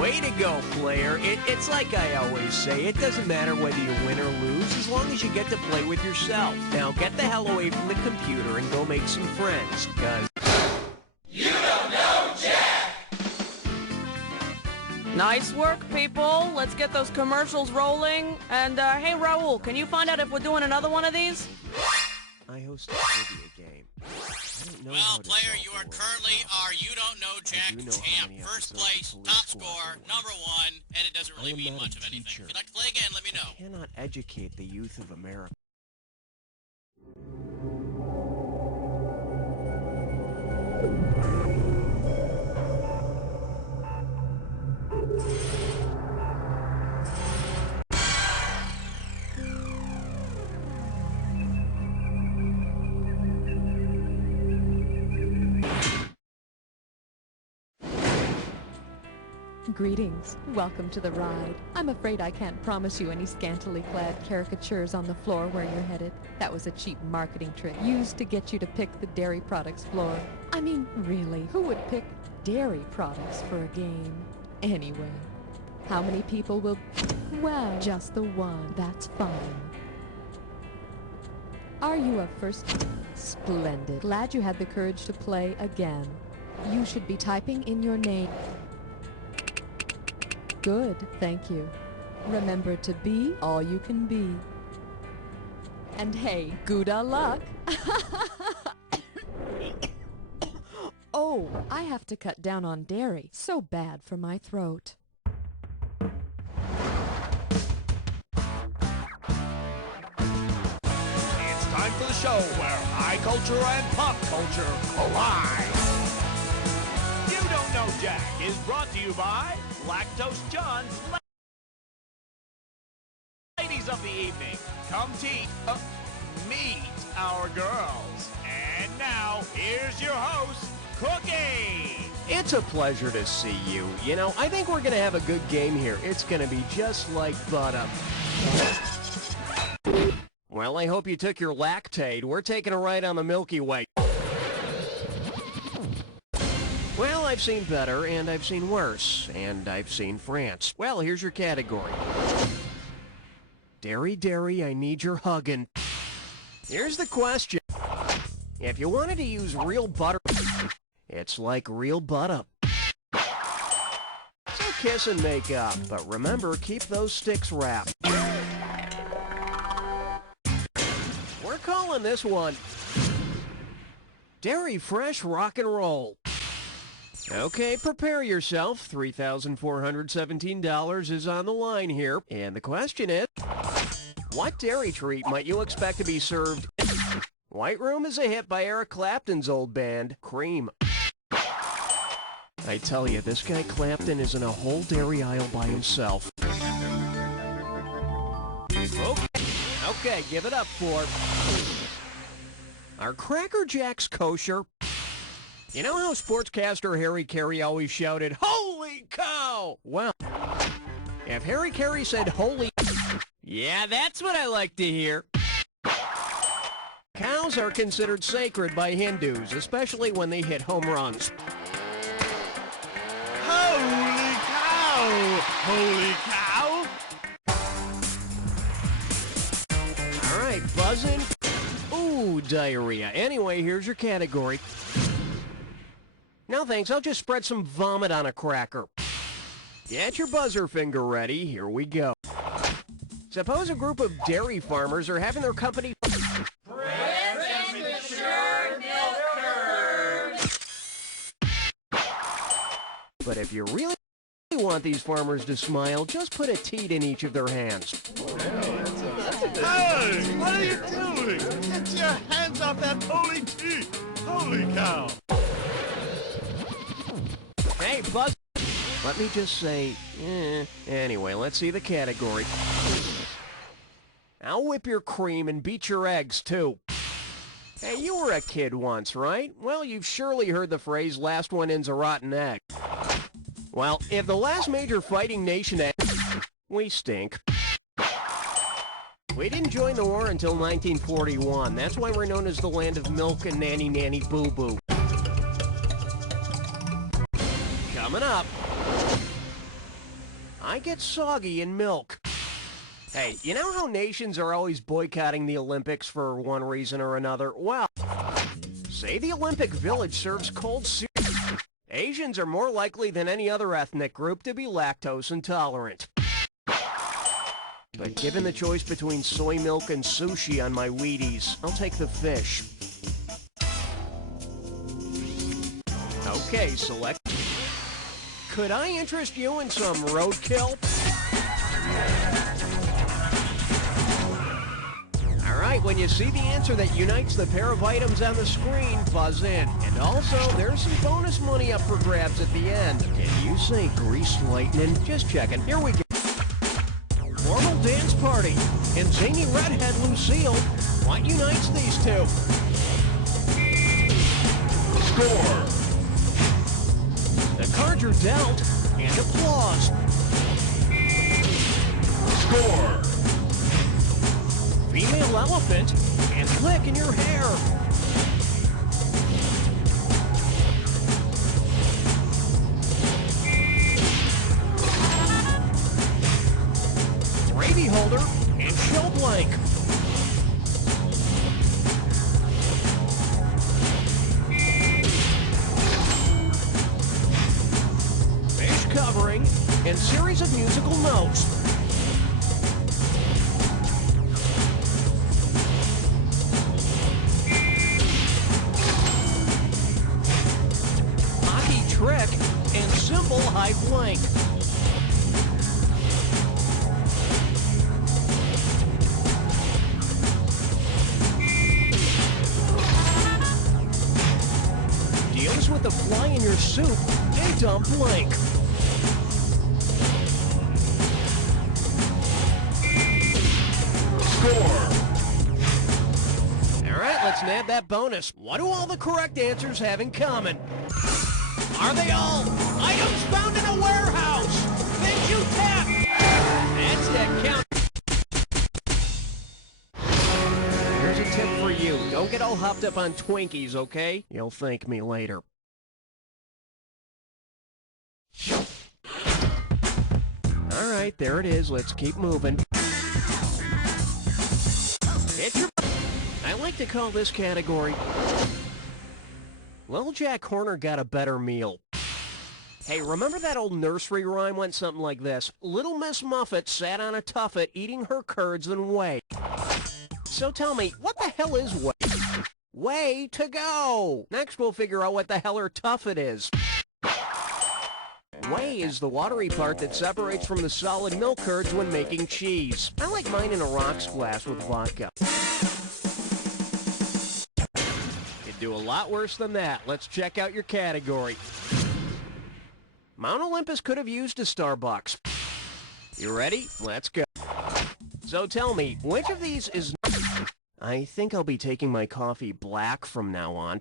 Way to go, player. It's like I always say, it doesn't matter whether you win or lose, as long as you get to play with yourself. Now get the hell away from the computer and go make some friends, because... You don't know Jack! Nice work, people. Let's get those commercials rolling. And, hey, Raul, can you find out if we're doing another one of these? I host a trivia game. I don't Well, player, you are currently our You Don't Know Jack champ. First place, top score, number 1, and it doesn't really mean much of anything. If you'd like to play again, let me know. I cannot educate the youth of America. Greetings. Welcome to the ride. I'm afraid I can't promise you any scantily clad caricatures on the floor where you're headed. That was a cheap marketing trick used to get you to pick the dairy products floor. I mean, really, who would pick dairy products for a game? Anyway, how many people will... Well, just the one. That's fine. Are you a first... Splendid. Glad you had the courage to play again. You should be typing in your name. Good, thank you. Remember to be all you can be. And hey, good luck! Oh, I have to cut down on dairy. So bad for my throat. It's time for the show where high culture and pop culture collide. You Don't Know Jack is brought to you by Lactose John's Ladies of the Evening. Come meet our girls. And now, here's your host, Cookie. It's a pleasure to see you. You know, I think we're going to have a good game here. It's going to be just like butter. Well, I hope you took your Lactaid. We're taking a ride on the Milky Way. Well, I've seen better, and I've seen worse, and I've seen France. Well, here's your category. Dairy, dairy, I need your huggin'. Here's the question. If you wanted to use real butter, it's like real butter. So kiss and make up, but remember, keep those sticks wrapped. We're calling this one Dairy Fresh Rock and Roll. Okay, prepare yourself. $3,417 is on the line here. And the question is, what dairy treat might you expect to be served? White Room is a hit by Eric Clapton's old band, Cream. I tell you, this guy Clapton is in a whole dairy aisle by himself. Okay, give it up for... Are Cracker Jacks kosher? You know how sportscaster Harry Carey always shouted, "Holy cow!" Well, if Harry Carey said holy... Yeah, that's what I like to hear. Cows are considered sacred by Hindus, especially when they hit home runs. Holy cow! Holy cow! All right, buzzing. Ooh, diarrhea. Anyway, here's your category. No thanks, I'll just spread some vomit on a cracker. Get your buzzer finger ready, here we go. Suppose a group of dairy farmers are having their company... Breakfast mature milk curd. But if you really want these farmers to smile, just put a teat in each of their hands. Hey, what are you doing? Get your hands off that holy tea! Holy cow! Hey, Buzz. Let me just say, Anyway, let's see the category. I'll whip your cream and beat your eggs, too. Hey, you were a kid once, right? Well, you've surely heard the phrase, last one in's a rotten egg. Well, if the last major fighting nation... We stink. We didn't join the war until 1941. That's why we're known as the land of milk and nanny nanny boo-boo. Coming up, I get soggy in milk. Hey, you know how nations are always boycotting the Olympics for one reason or another? Well, say the Olympic Village serves cold soup. Asians are more likely than any other ethnic group to be lactose intolerant. But given the choice between soy milk and sushi on my Wheaties, I'll take the fish. Okay, select. Could I interest you in some roadkill? All right, when you see the answer that unites the pair of items on the screen, buzz in. And also, there's some bonus money up for grabs at the end. Can you say greased lightning? Just checking. Here we go. Formal dance party. And zany redhead Lucille. What unites these two? Score. The cards are dealt, and applause. Score. Female elephant, and click in your hair. Gravy holder, and show blank. Covering and series of musical notes. Hockey trick and symbol high blank. Deals with the fly in your soup and dumb blank. All right, let's nab that bonus. What do all the correct answers have in common? Are they all items found in a warehouse? Things you tap. That's that count. Here's a tip for you. Don't get all hopped up on Twinkies, okay? You'll thank me later. All right, there it is. Let's keep moving. I like to call this category, Little Jack Horner got a better meal. Hey, remember that old nursery rhyme went something like this? Little Miss Muffet sat on a tuffet eating her curds and whey. So tell me, what the hell is whey? Way to go! Next we'll figure out what the hell her tuffet is. Whey is the watery part that separates from the solid milk curds when making cheese. I like mine in a rocks glass with vodka. You'd do a lot worse than that. Let's check out your category. Mount Olympus could have used a Starbucks. You ready? Let's go. So tell me, which of these is... I think I'll be taking my coffee black from now on.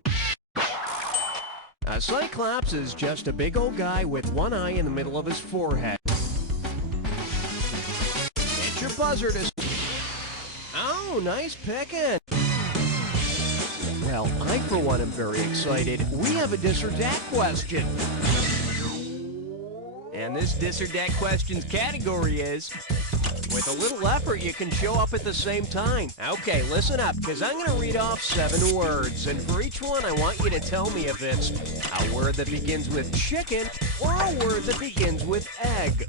A Cyclops is just a big old guy with one eye in the middle of his forehead. Hit your buzzer to... Oh, nice picking. Well, I for one am very excited. We have a dis or dat question. And this dis or dat questions category is... With a little effort, you can show up at the same time. Okay, listen up, because I'm going to read off 7 words, and for each one, I want you to tell me if it's a word that begins with chicken or a word that begins with egg.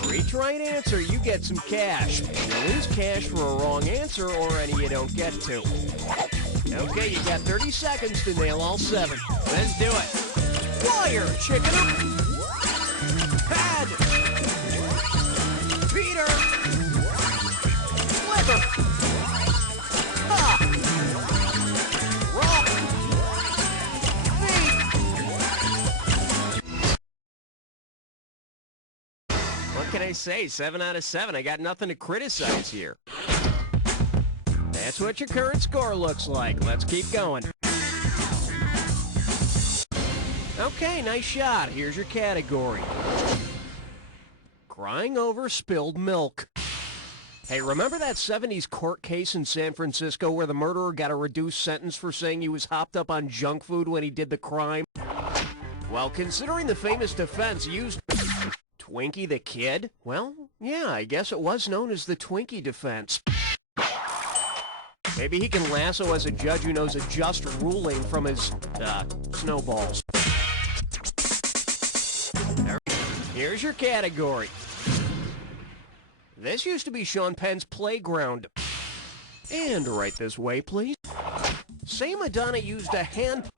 For each right answer, you get some cash. You lose cash for a wrong answer or any you don't get to. Okay, you got 30 seconds to nail all 7. Let's do it. Wire, chicken. Pad! Peter! Flipper! Ha! Rock! Feet! What can I say? 7 out of 7. I got nothing to criticize here. That's what your current score looks like. Let's keep going. Okay, nice shot. Here's your category. Crying over spilled milk. Hey, remember that 70s court case in San Francisco where the murderer got a reduced sentence for saying he was hopped up on junk food when he did the crime? Well, considering the famous defense used Twinkie the Kid, well, yeah, I guess it was known as the Twinkie defense. Maybe he can lasso as a judge who knows a just ruling from his, snowballs. Here's your category. This used to be Sean Penn's playground. And right this way, please. Say Madonna used a hand...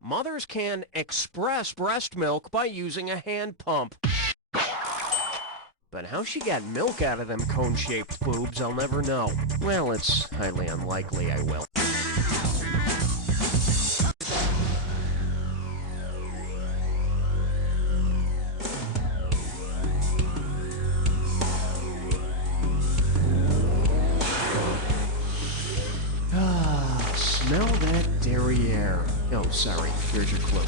Mothers can express breast milk by using a hand pump. But how she got milk out of them cone-shaped boobs, I'll never know. Well, it's highly unlikely I will. Smell that derriere. Oh, sorry. Here's your clue.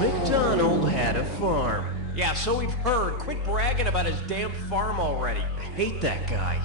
McDonald had a farm. Yeah, so we've heard. Quit bragging about his damn farm already. I hate that guy.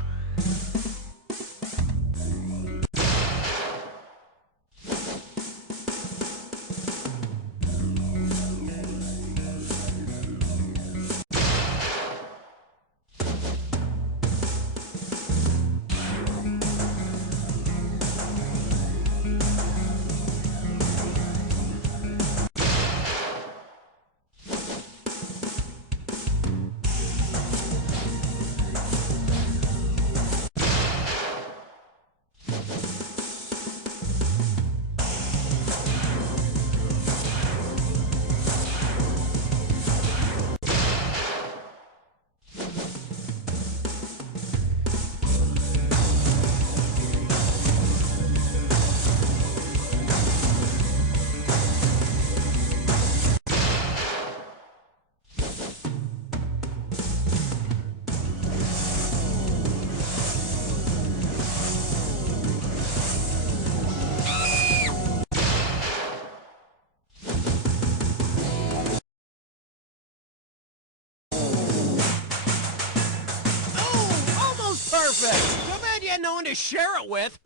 Perfect! Too bad you had no one to share it with.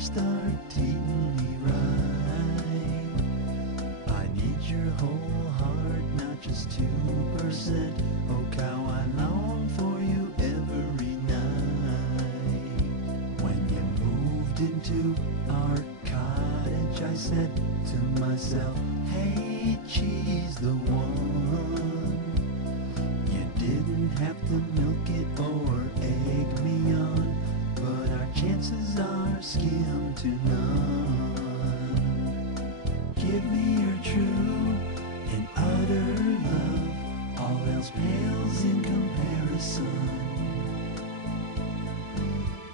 Start treating me right. I need your whole heart, not just 2%. Oh, how I long for you every night. When you moved into our cottage, I said to myself, hey, she's the one. You didn't have to milk it or egg me on, but our chances are skim to none. Give me your true and utter love, all else pales in comparison.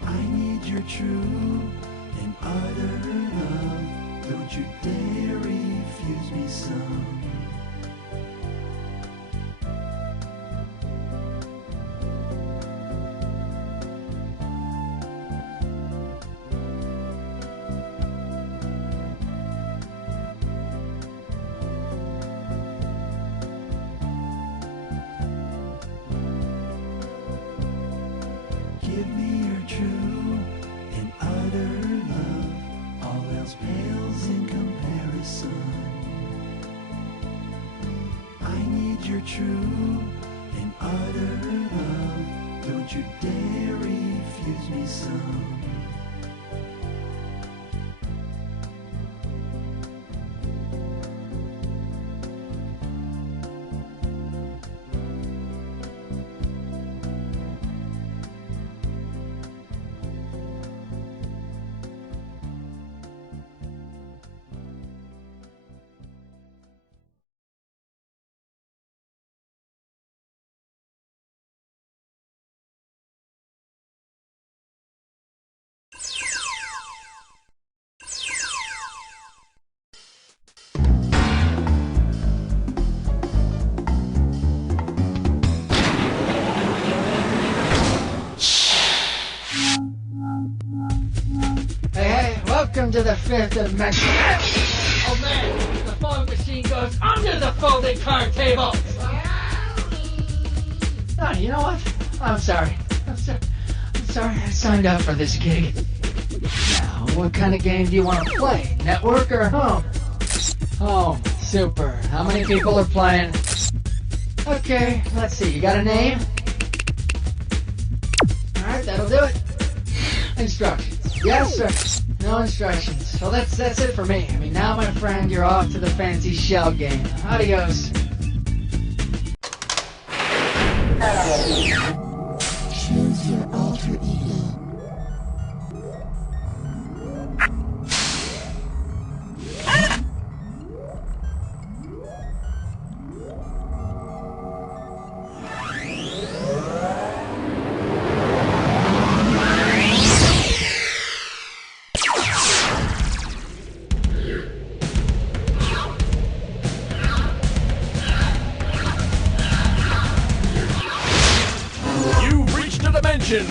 I need your true and utter love, don't you dare refuse me some. Give me your true and utter love, all else pales in comparison. I need your true and utter love, don't you dare refuse me some. Welcome to the fifth dimension. Oh man, the fog machine goes under the folding card table. Oh, you know what? I'm sorry. I signed up for this gig. Now, what kind of game do you want to play? Network or home? Home. Super. How many people are playing? Okay, let's see. You got a name? Alright, that'll do it. Instructions. Yes, sir. No instructions. Well, that's it for me. I mean, now, my friend, you're off to the fancy shell game. Adios. Choose your alter ego.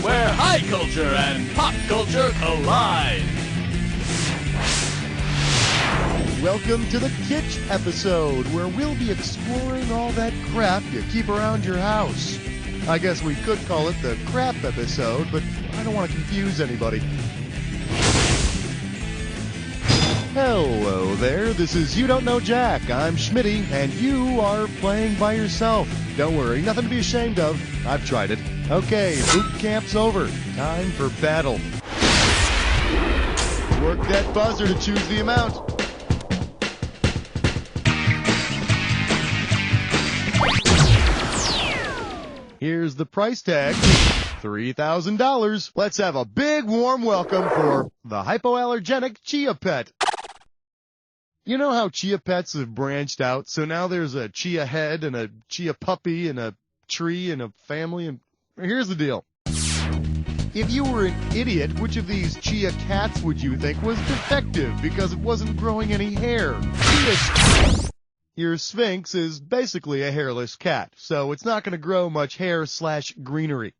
Where high culture and pop culture collide. Welcome to the Kitsch episode, where we'll be exploring all that crap you keep around your house. I guess we could call it the crap episode, but I don't want to confuse anybody. Hello there, this is You Don't Know Jack. I'm Schmitty, and you are playing by yourself. Don't worry, nothing to be ashamed of. I've tried it. Okay, boot camp's over. Time for battle. Work that buzzer to choose the amount. Here's the price tag. $3,000. Let's have a big warm welcome for the hypoallergenic Chia Pet. You know how Chia Pets have branched out, so now there's a Chia Head and a Chia Puppy and a tree and a family, and here's the deal. If you were an idiot, which of these Chia cats would you think was defective because it wasn't growing any hair? Your Sphinx is basically a hairless cat, so it's not going to grow much hair/greenery.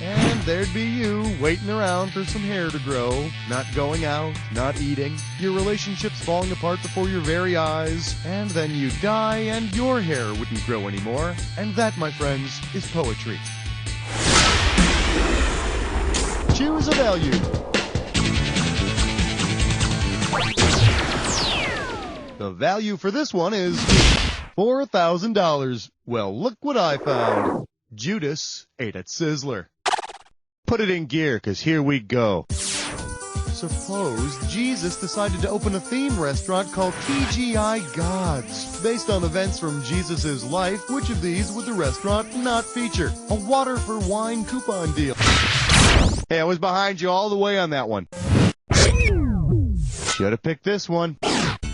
And there'd be you, waiting around for some hair to grow, not going out, not eating, your relationships falling apart before your very eyes, and then you die and your hair wouldn't grow anymore. And that, my friends, is poetry. Choose a value. The value for this one is $4,000. Well, look what I found. Judas ate at Sizzler. Put it in gear, 'cause here we go. Suppose Jesus decided to open a theme restaurant called TGI Gods. Based on events from Jesus' life, which of these would the restaurant not feature? A water for wine coupon deal. Hey, I was behind you all the way on that one. Should have picked this one.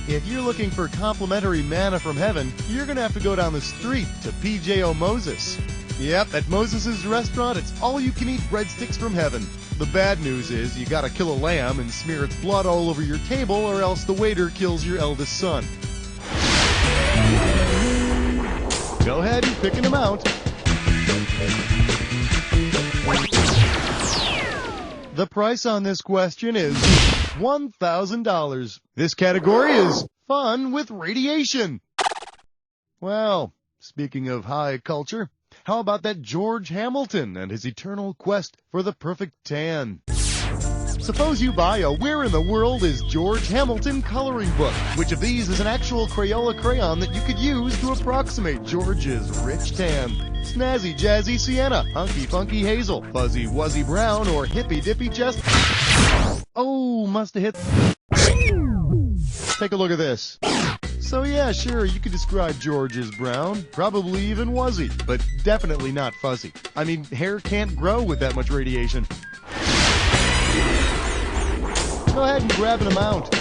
If you're looking for complimentary manna from heaven, you're going to have to go down the street to PJO Moses. Yep, at Moses' restaurant, it's all-you-can-eat breadsticks from heaven. The bad news is you gotta kill a lamb and smear its blood all over your table, or else the waiter kills your eldest son. Go ahead and pick an amount. The price on this question is $1,000. This category is fun with radiation. Well, speaking of high culture, how about that George Hamilton and his eternal quest for the perfect tan? Suppose you buy a Where in the World is George Hamilton coloring book. Which of these is an actual Crayola crayon that you could use to approximate George's rich tan? Snazzy Jazzy Sienna, Hunky Funky Hazel, Fuzzy Wuzzy Brown, or Hippy Dippy Chest? Oh, must have hit. Take a look at this. So yeah, sure, you could describe George as brown, probably even wuzzy, but definitely not fuzzy. I mean, hair can't grow with that much radiation. Go ahead and grab an amount.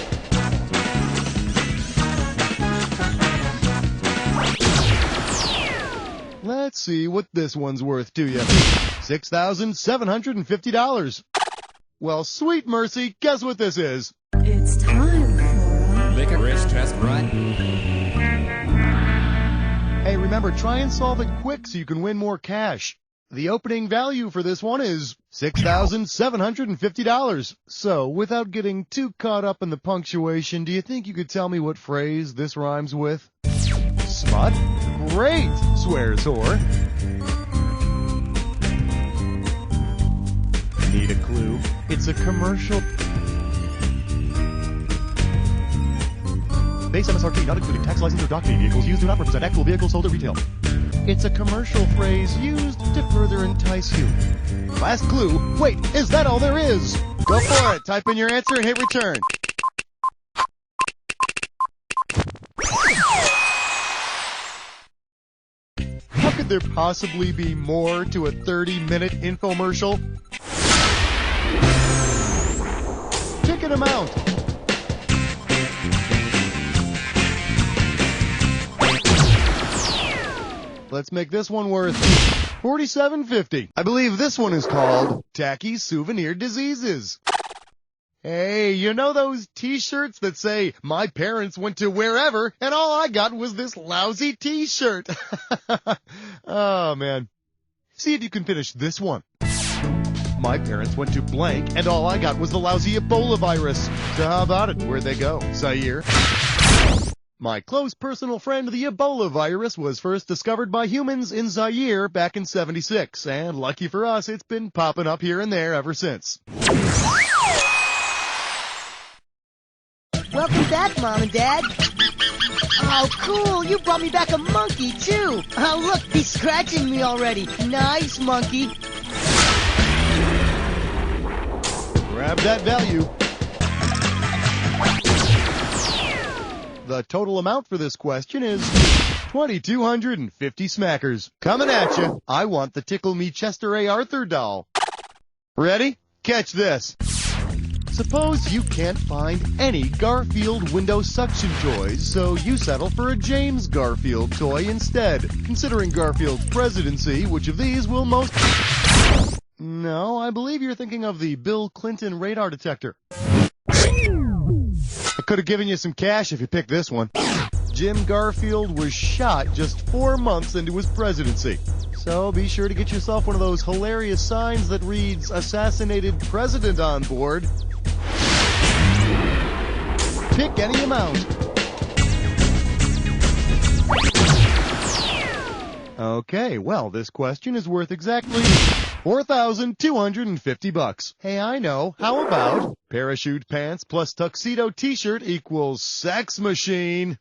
Let's see what this one's worth to you. $6,750. Well, sweet mercy, guess what this is? It's time for a Make a wrist test run. Hey, remember, try and solve it quick so you can win more cash. The opening value for this one is $6,750. So, without getting too caught up in the punctuation, do you think you could tell me what phrase this rhymes with? Smut? Great, swears whore. Need a clue? It's a commercial. Base MSRP not including tax license or dock fee. Vehicles used do not represent actual vehicles sold at retail. It's a commercial phrase used to further entice you. Last clue. Wait, is that all there is? Go for it. Type in your answer and hit return. How could there possibly be more to a 30-minute infomercial? Ticket amount. Let's make this one worth $47.50. I believe this one is called Tacky Souvenir Diseases. Hey, you know those t-shirts that say, my parents went to wherever and all I got was this lousy t-shirt? Oh, man. See if you can finish this one. My parents went to blank and all I got was the lousy Ebola virus. So how about it? Where'd they go? Zaire? My close personal friend, the Ebola virus, was first discovered by humans in Zaire back in '76, and lucky for us, it's been popping up here and there ever since. Welcome back, Mom and Dad. Oh, cool, you brought me back a monkey, too. Oh, look, he's scratching me already. Nice, monkey. Grab that value. The total amount for this question is 2,250 smackers. Coming at you, I want the Tickle Me Chester A. Arthur doll. Ready? Catch this. Suppose you can't find any Garfield window suction toys, so you settle for a James Garfield toy instead. Considering Garfield's presidency, which of these will most... No, I believe you're thinking of the Bill Clinton radar detector. I could have given you some cash if you picked this one. Jim Garfield was shot just 4 months into his presidency. So be sure to get yourself one of those hilarious signs that reads, Assassinated President on board. Pick any amount. Okay, well, this question is worth exactly $4,250. Hey, I know. How about parachute pants plus tuxedo t-shirt equals sex machine?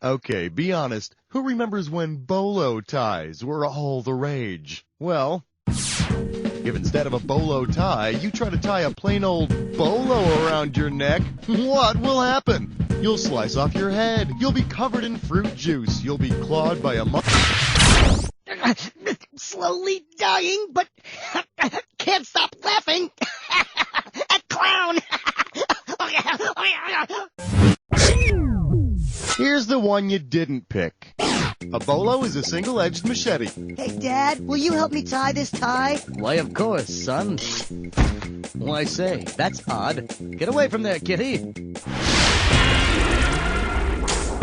Okay, be honest. Who remembers when bolo ties were all the rage? Well, if instead of a bolo tie, you try to tie a plain old bolo around your neck, what will happen? You'll slice off your head. You'll be covered in fruit juice. You'll be clawed by a Slowly dying, but can't stop laughing at clown. Here's the one you didn't pick. A bolo is a single-edged machete. Hey, Dad, will you help me tie this tie? Why, of course, son. Why, say, that's odd. Get away from there, kitty.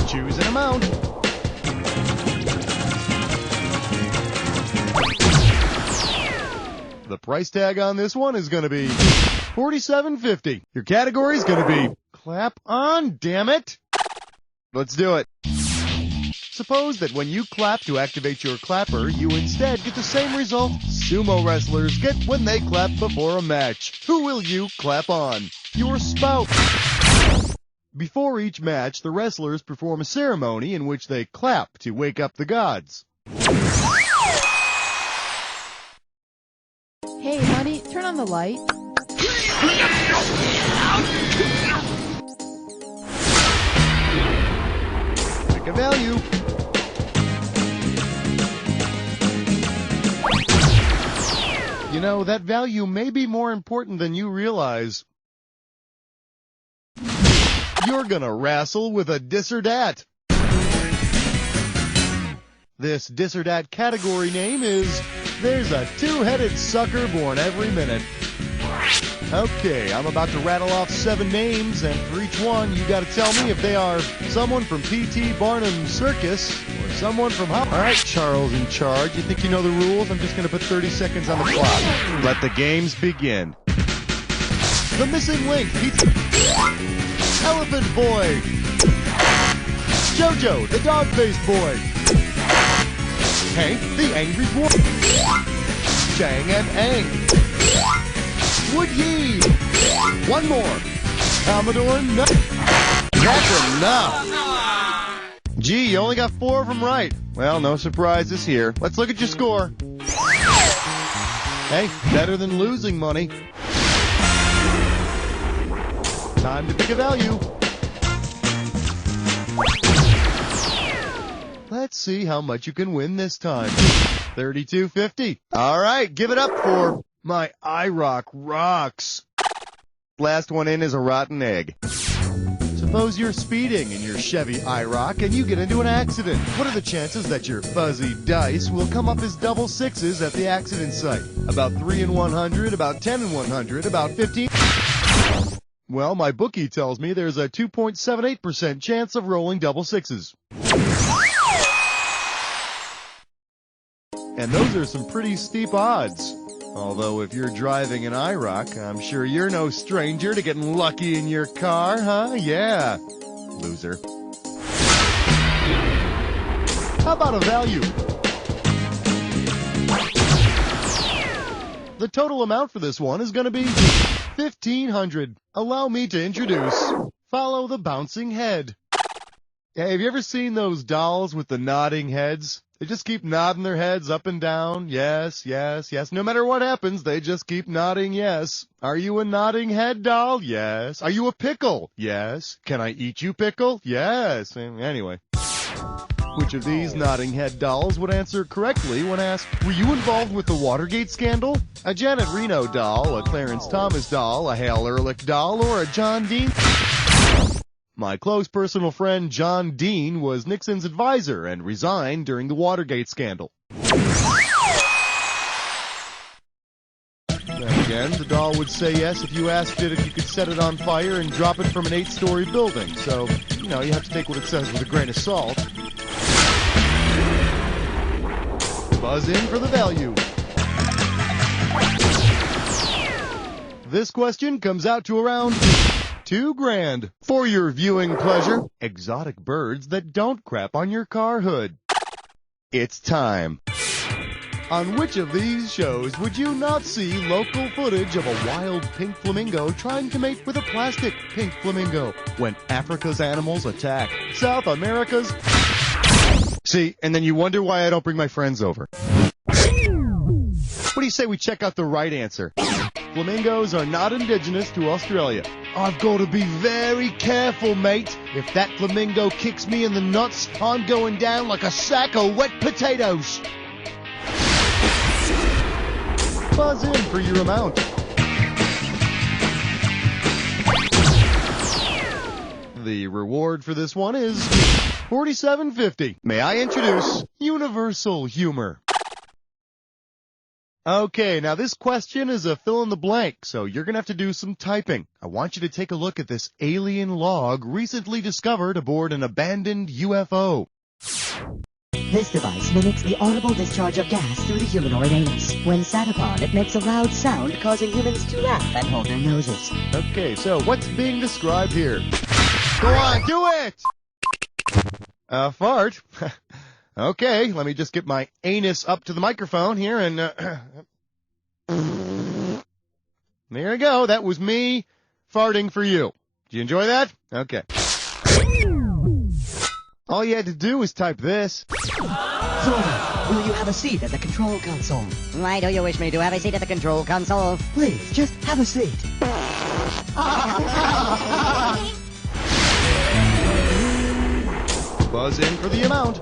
Choose an amount. The price tag on this one is going to be $47.50. Your category is going to be clap on, damn it. Let's do it. Suppose that when you clap to activate your clapper, you instead get the same result sumo wrestlers get when they clap before a match. Who will you clap on? Your spouse. Before each match, the wrestlers perform a ceremony in which they clap to wake up the gods. Hey, honey, turn on the light. Pick a value. You know, that value may be more important than you realize. You're gonna wrestle with a dis or dat. This dis or dat category name is There's a Two-Headed Sucker Born Every Minute. Okay, I'm about to rattle off 7 names, and for each one, you gotta tell me if they are someone from P.T. Barnum's Circus or someone from... All right, Charles in charge. You think you know the rules? I'm just gonna put 30 seconds on the clock. Let the games begin. The Missing Link, Pizza... Elephant Boy. Jojo, the Dog-Faced Boy. Hank, the Angry Dwarf. Chang and Ang. would ye? One more. Commodore, no. That's enough. Gee, you only got 4 of them right. Well, no surprises here. Let's look at your score. Hey, better than losing money. Time to pick a value. Let's see how much you can win this time. $32.50. All right, give it up for my iRock rocks. Last one in is a rotten egg. Suppose you're speeding in your Chevy iRock and you get into an accident. What are the chances that your fuzzy dice will come up as double sixes at the accident site? About 3 in 100, about 10 in 100, about 15. Well, my bookie tells me there's a 2.78% chance of rolling double sixes. And those are some pretty steep odds. Although if you're driving an iRock, I'm sure you're no stranger to getting lucky in your car, huh? Yeah. Loser. How about a value? The total amount for this one is going to be $1,500. Allow me to introduce Follow the Bouncing Head. Hey, have you ever seen those dolls with the nodding heads? They just keep nodding their heads up and down. Yes, yes, yes. No matter what happens, they just keep nodding yes. Are you a nodding head doll? Yes. Are you a pickle? Yes. Can I eat you, pickle? Yes. Anyway. Which of these nodding head dolls would answer correctly when asked, were you involved with the Watergate scandal? A Janet Reno doll, a Clarence Thomas doll, a Hale Ehrlich doll, or a John Dean? My close personal friend John Dean was Nixon's advisor and resigned during the Watergate scandal. Again, the doll would say yes if you asked it if you could set it on fire and drop it from an 8-story building. So, you have to take what it says with a grain of salt. Buzz in for the value. This question comes out to around $2,000 for your viewing pleasure. Exotic birds that don't crap on your car hood. It's time. On which of these shows would you not see local footage of a wild pink flamingo trying to mate with a plastic pink flamingo when Africa's animals attack South America's? See, and then you wonder why I don't bring my friends over. What do you say we check out the right answer? Flamingos are not indigenous to Australia. I've got to be very careful, mate. If that flamingo kicks me in the nuts, I'm going down like a sack of wet potatoes. Buzz in for your amount. The reward for this one is $47.50. May I introduce Universal Humor. Okay, now this question is a fill-in-the-blank, so you're going to have to do some typing. I want you to take a look at this alien log recently discovered aboard an abandoned UFO. This device mimics the audible discharge of gas through the humanoid anus. When sat upon, it makes a loud sound, causing humans to laugh and hold their noses. Okay, so what's being described here? Go on, do it! A fart? Okay, let me just get my anus up to the microphone here and, there you go. That was me farting for you. Did you enjoy that? Okay. All you had to do was type this. Zora, will you have a seat at the control console? Why do you wish me to have a seat at the control console? Please, just have a seat. Buzz in for the amount.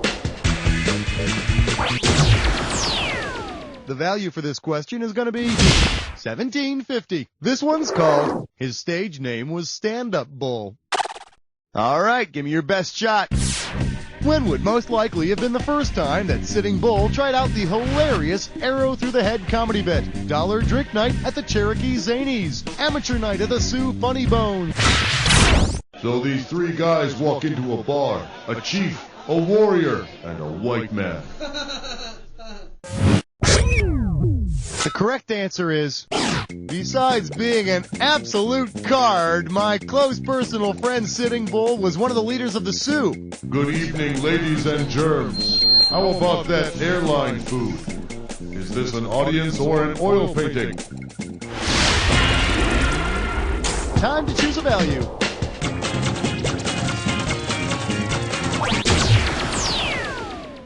The value for this question is going to be $17.50. This one's called His Stage Name Was Stand-Up Bull. All right, give me your best shot. When would most likely have been the first time that Sitting Bull tried out the hilarious arrow-through-the-head comedy bit? Dollar drink night at the Cherokee Zanies. Amateur night at the Sioux Funny Bone. So these three guys walk into a bar, a chief, a warrior, and a white man. The correct answer is, besides being an absolute card, my close personal friend Sitting Bull was one of the leaders of the Sioux. Good evening, ladies and germs. How about that airline food? Is this an audience or an oil painting? Time to choose a value.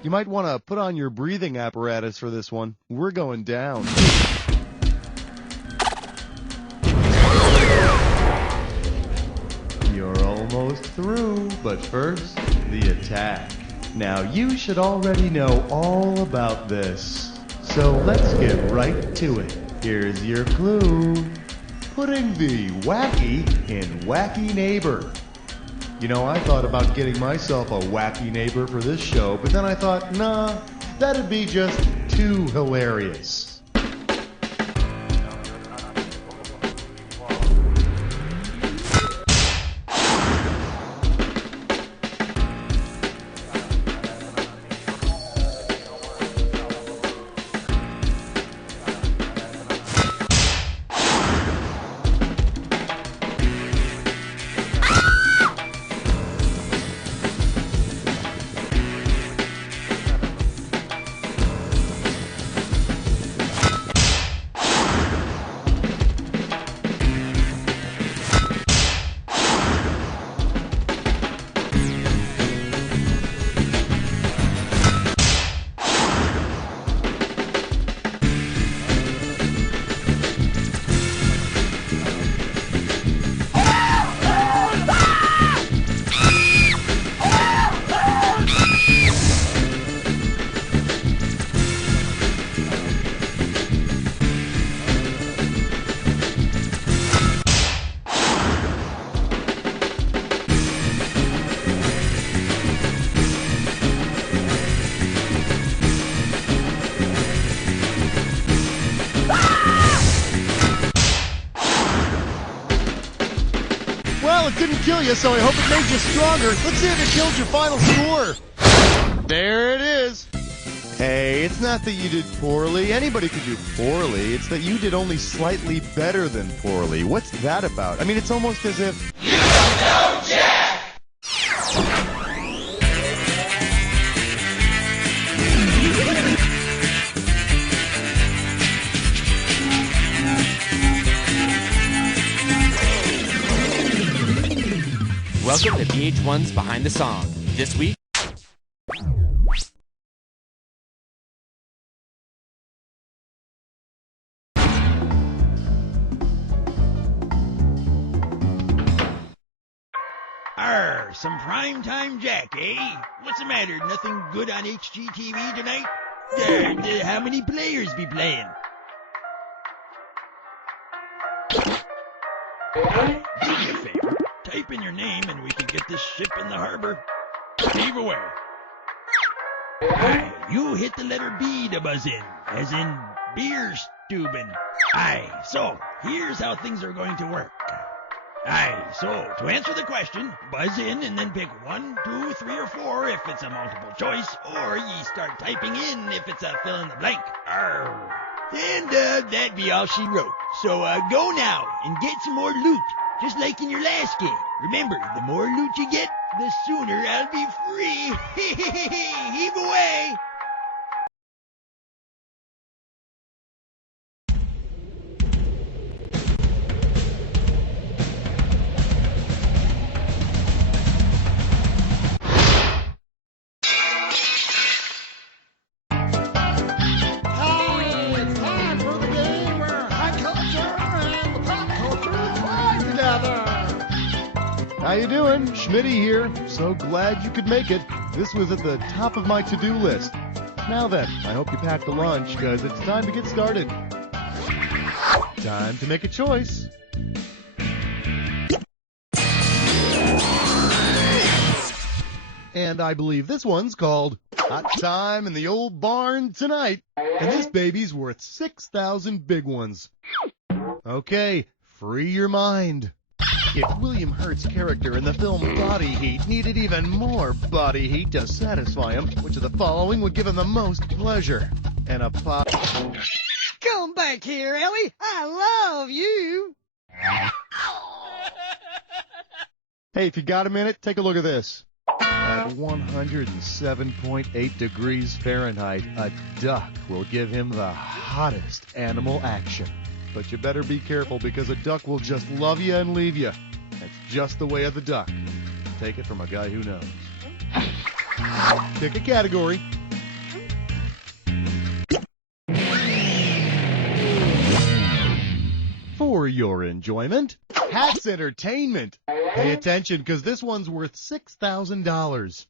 You might want to put on your breathing apparatus for this one. We're going down. You're almost through, but first, the attack. Now, you should already know all about this. So let's get right to it. Here's your clue. Putting the wacky in wacky neighbor. You know, I thought about getting myself a wacky neighbor for this show, but then I thought, nah, that'd be just too hilarious. Well, it didn't kill you, so I hope it made you stronger. Let's see if it killed your final score. There it is. Hey, it's not that you did poorly. Anybody could do poorly. It's that you did only slightly better than poorly. What's that about? I mean, it's almost as if... You don't know Jack! Welcome to VH1's Behind the Song. This week, Arr, some primetime Jack, eh? What's the matter? Nothing good on HGTV tonight? How many players be playing? Do me a favor. Type in your name and we can get this ship in the harbor. Heave away. Aye, you hit the letter B to buzz in, as in beer stubin'. Aye, so here's how things are going to work. Aye, so to answer the question, buzz in and then pick 1, 2, 3, or 4 if it's a multiple choice, or ye start typing in if it's a fill in the blank. Arr. And that'd be all she wrote. So go now and get some more loot, just like in your last game. Remember, the more loot you get, the sooner I'll be free. Heave away! How you doing? Schmitty here. So glad you could make it. This was at the top of my to-do list. Now then, I hope you packed a lunch, because it's time to get started. Time to make a choice. And I believe this one's called Hot Time in the Old Barn Tonight. And this baby's worth 6,000 big ones. Okay, free your mind. If William Hurt's character in the film Body Heat needed even more body heat to satisfy him, which of the following would give him the most pleasure? And a pop... Come back here, Ellie. I love you. Hey, if you got a minute, take a look at this. At 107.8 degrees Fahrenheit, a duck will give him the hottest animal action. But you better be careful because a duck will just love you and leave you. That's just the way of the duck. Take it from a guy who knows. Pick a category. For your enjoyment, Hats Entertainment. Pay attention because this one's worth $6,000.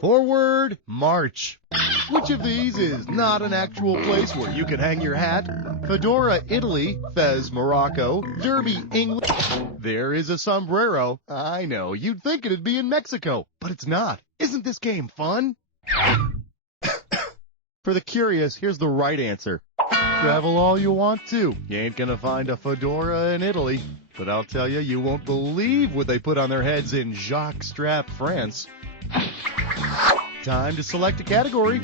Forward March. Which of these is not an actual place where you can hang your hat? Fedora, Italy. Fez, Morocco. Derby, England. There is a sombrero. I know, you'd think it'd be in Mexico, but it's not. Isn't this game fun? For the curious, here's the right answer. Travel all you want to. You ain't gonna find a fedora in Italy. But I'll tell you, you won't believe what they put on their heads in jockstrap, France. Time to select a category.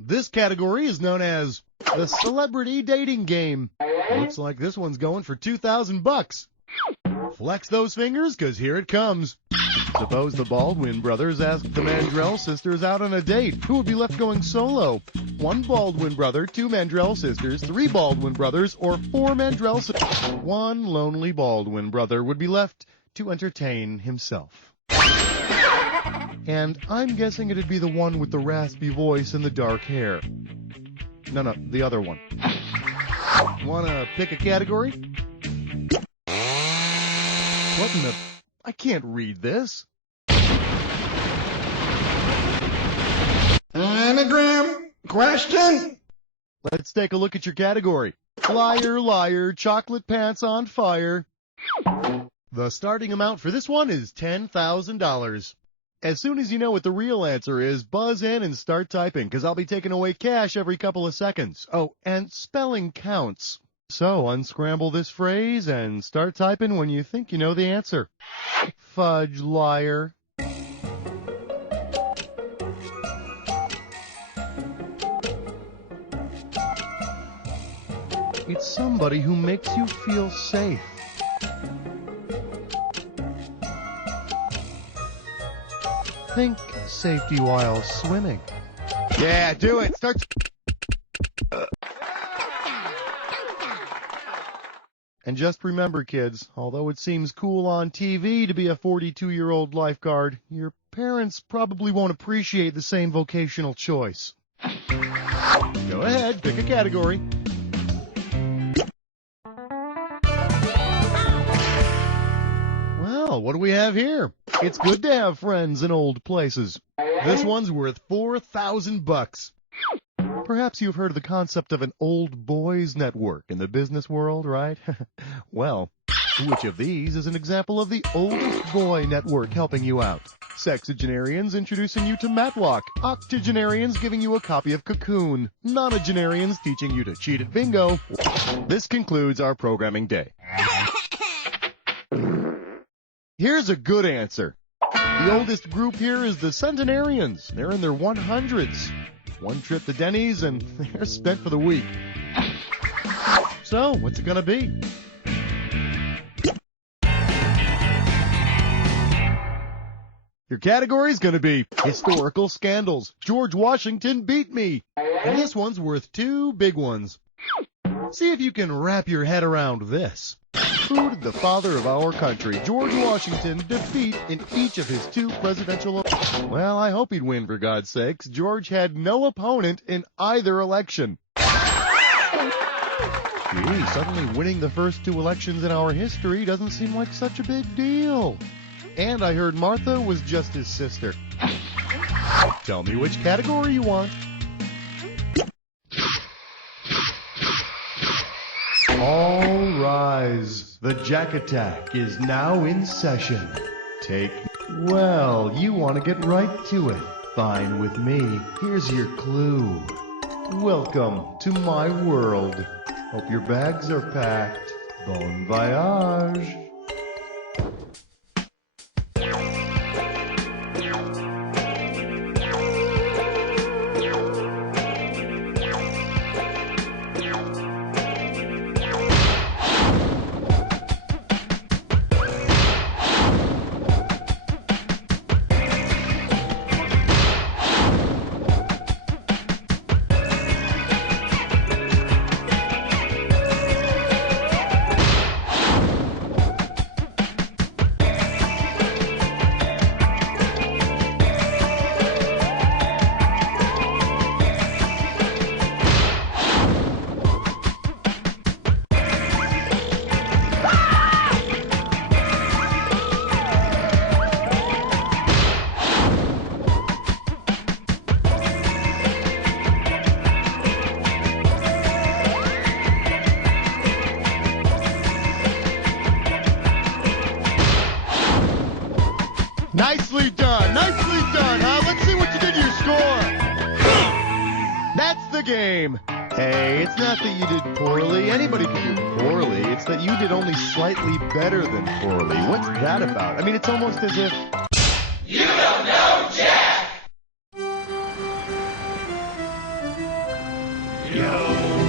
This category is known as the Celebrity Dating Game. Looks like this one's going for $2,000. Flex those fingers, 'cause here it comes. Suppose the Baldwin brothers asked the Mandrell sisters out on a date. Who would be left going solo? 1 Baldwin brother, 2 Mandrell sisters, 3 Baldwin brothers, or 4 Mandrell sisters? 1 lonely Baldwin brother would be left to entertain himself. And I'm guessing it'd be the one with the raspy voice and the dark hair. No, the other one. Wanna pick a category? What in the... I can't read this. Anagram question? Let's take a look at your category. Liar, liar, chocolate pants on fire. The starting amount for this one is $10,000. As soon as you know what the real answer is, buzz in and start typing, because I'll be taking away cash every couple of seconds. Oh, and spelling counts. So unscramble this phrase and start typing when you think you know the answer. Fudge liar. It's somebody who makes you feel safe. Think safety while swimming. Yeah, do it. Start. And just remember, kids, although it seems cool on TV to be a 42-year-old lifeguard, your parents probably won't appreciate the same vocational choice. Go ahead, pick a category. Well, what do we have here? It's good to have friends in old places. This one's worth $4,000. Perhaps you've heard of the concept of an old boys network in the business world, right? Well, which of these is an example of the oldest boy network helping you out? Sexagenarians introducing you to Matlock. Octogenarians giving you a copy of Cocoon. Nonagenarians teaching you to cheat at bingo. This concludes our programming day. Here's a good answer. The oldest group here is the Centenarians. They're in their 100s. One trip to Denny's and they're spent for the week. So, what's it gonna be? Your category's gonna be historical scandals. George Washington beat me. And this one's worth 2 big ones. See if you can wrap your head around this. Who did the father of our country, George Washington, defeat in each of his 2 presidential... Well, I hope he'd win, for God's sakes. George had no opponent in either election. Gee, suddenly winning the first 2 elections in our history doesn't seem like such a big deal. And I heard Martha was just his sister. Tell me which category you want. All rise. The Jack Attack is now in session. Well, you want to get right to it. Fine with me. Here's your clue. Welcome to my world. Hope your bags are packed. Bon voyage. Nicely done, huh? Let's see what you did to your score. That's the game. Hey, it's not that you did poorly. Anybody can do poorly. It's that you did only slightly better than poorly. What's that about? I mean, it's almost as if... You don't know Jack! Yo.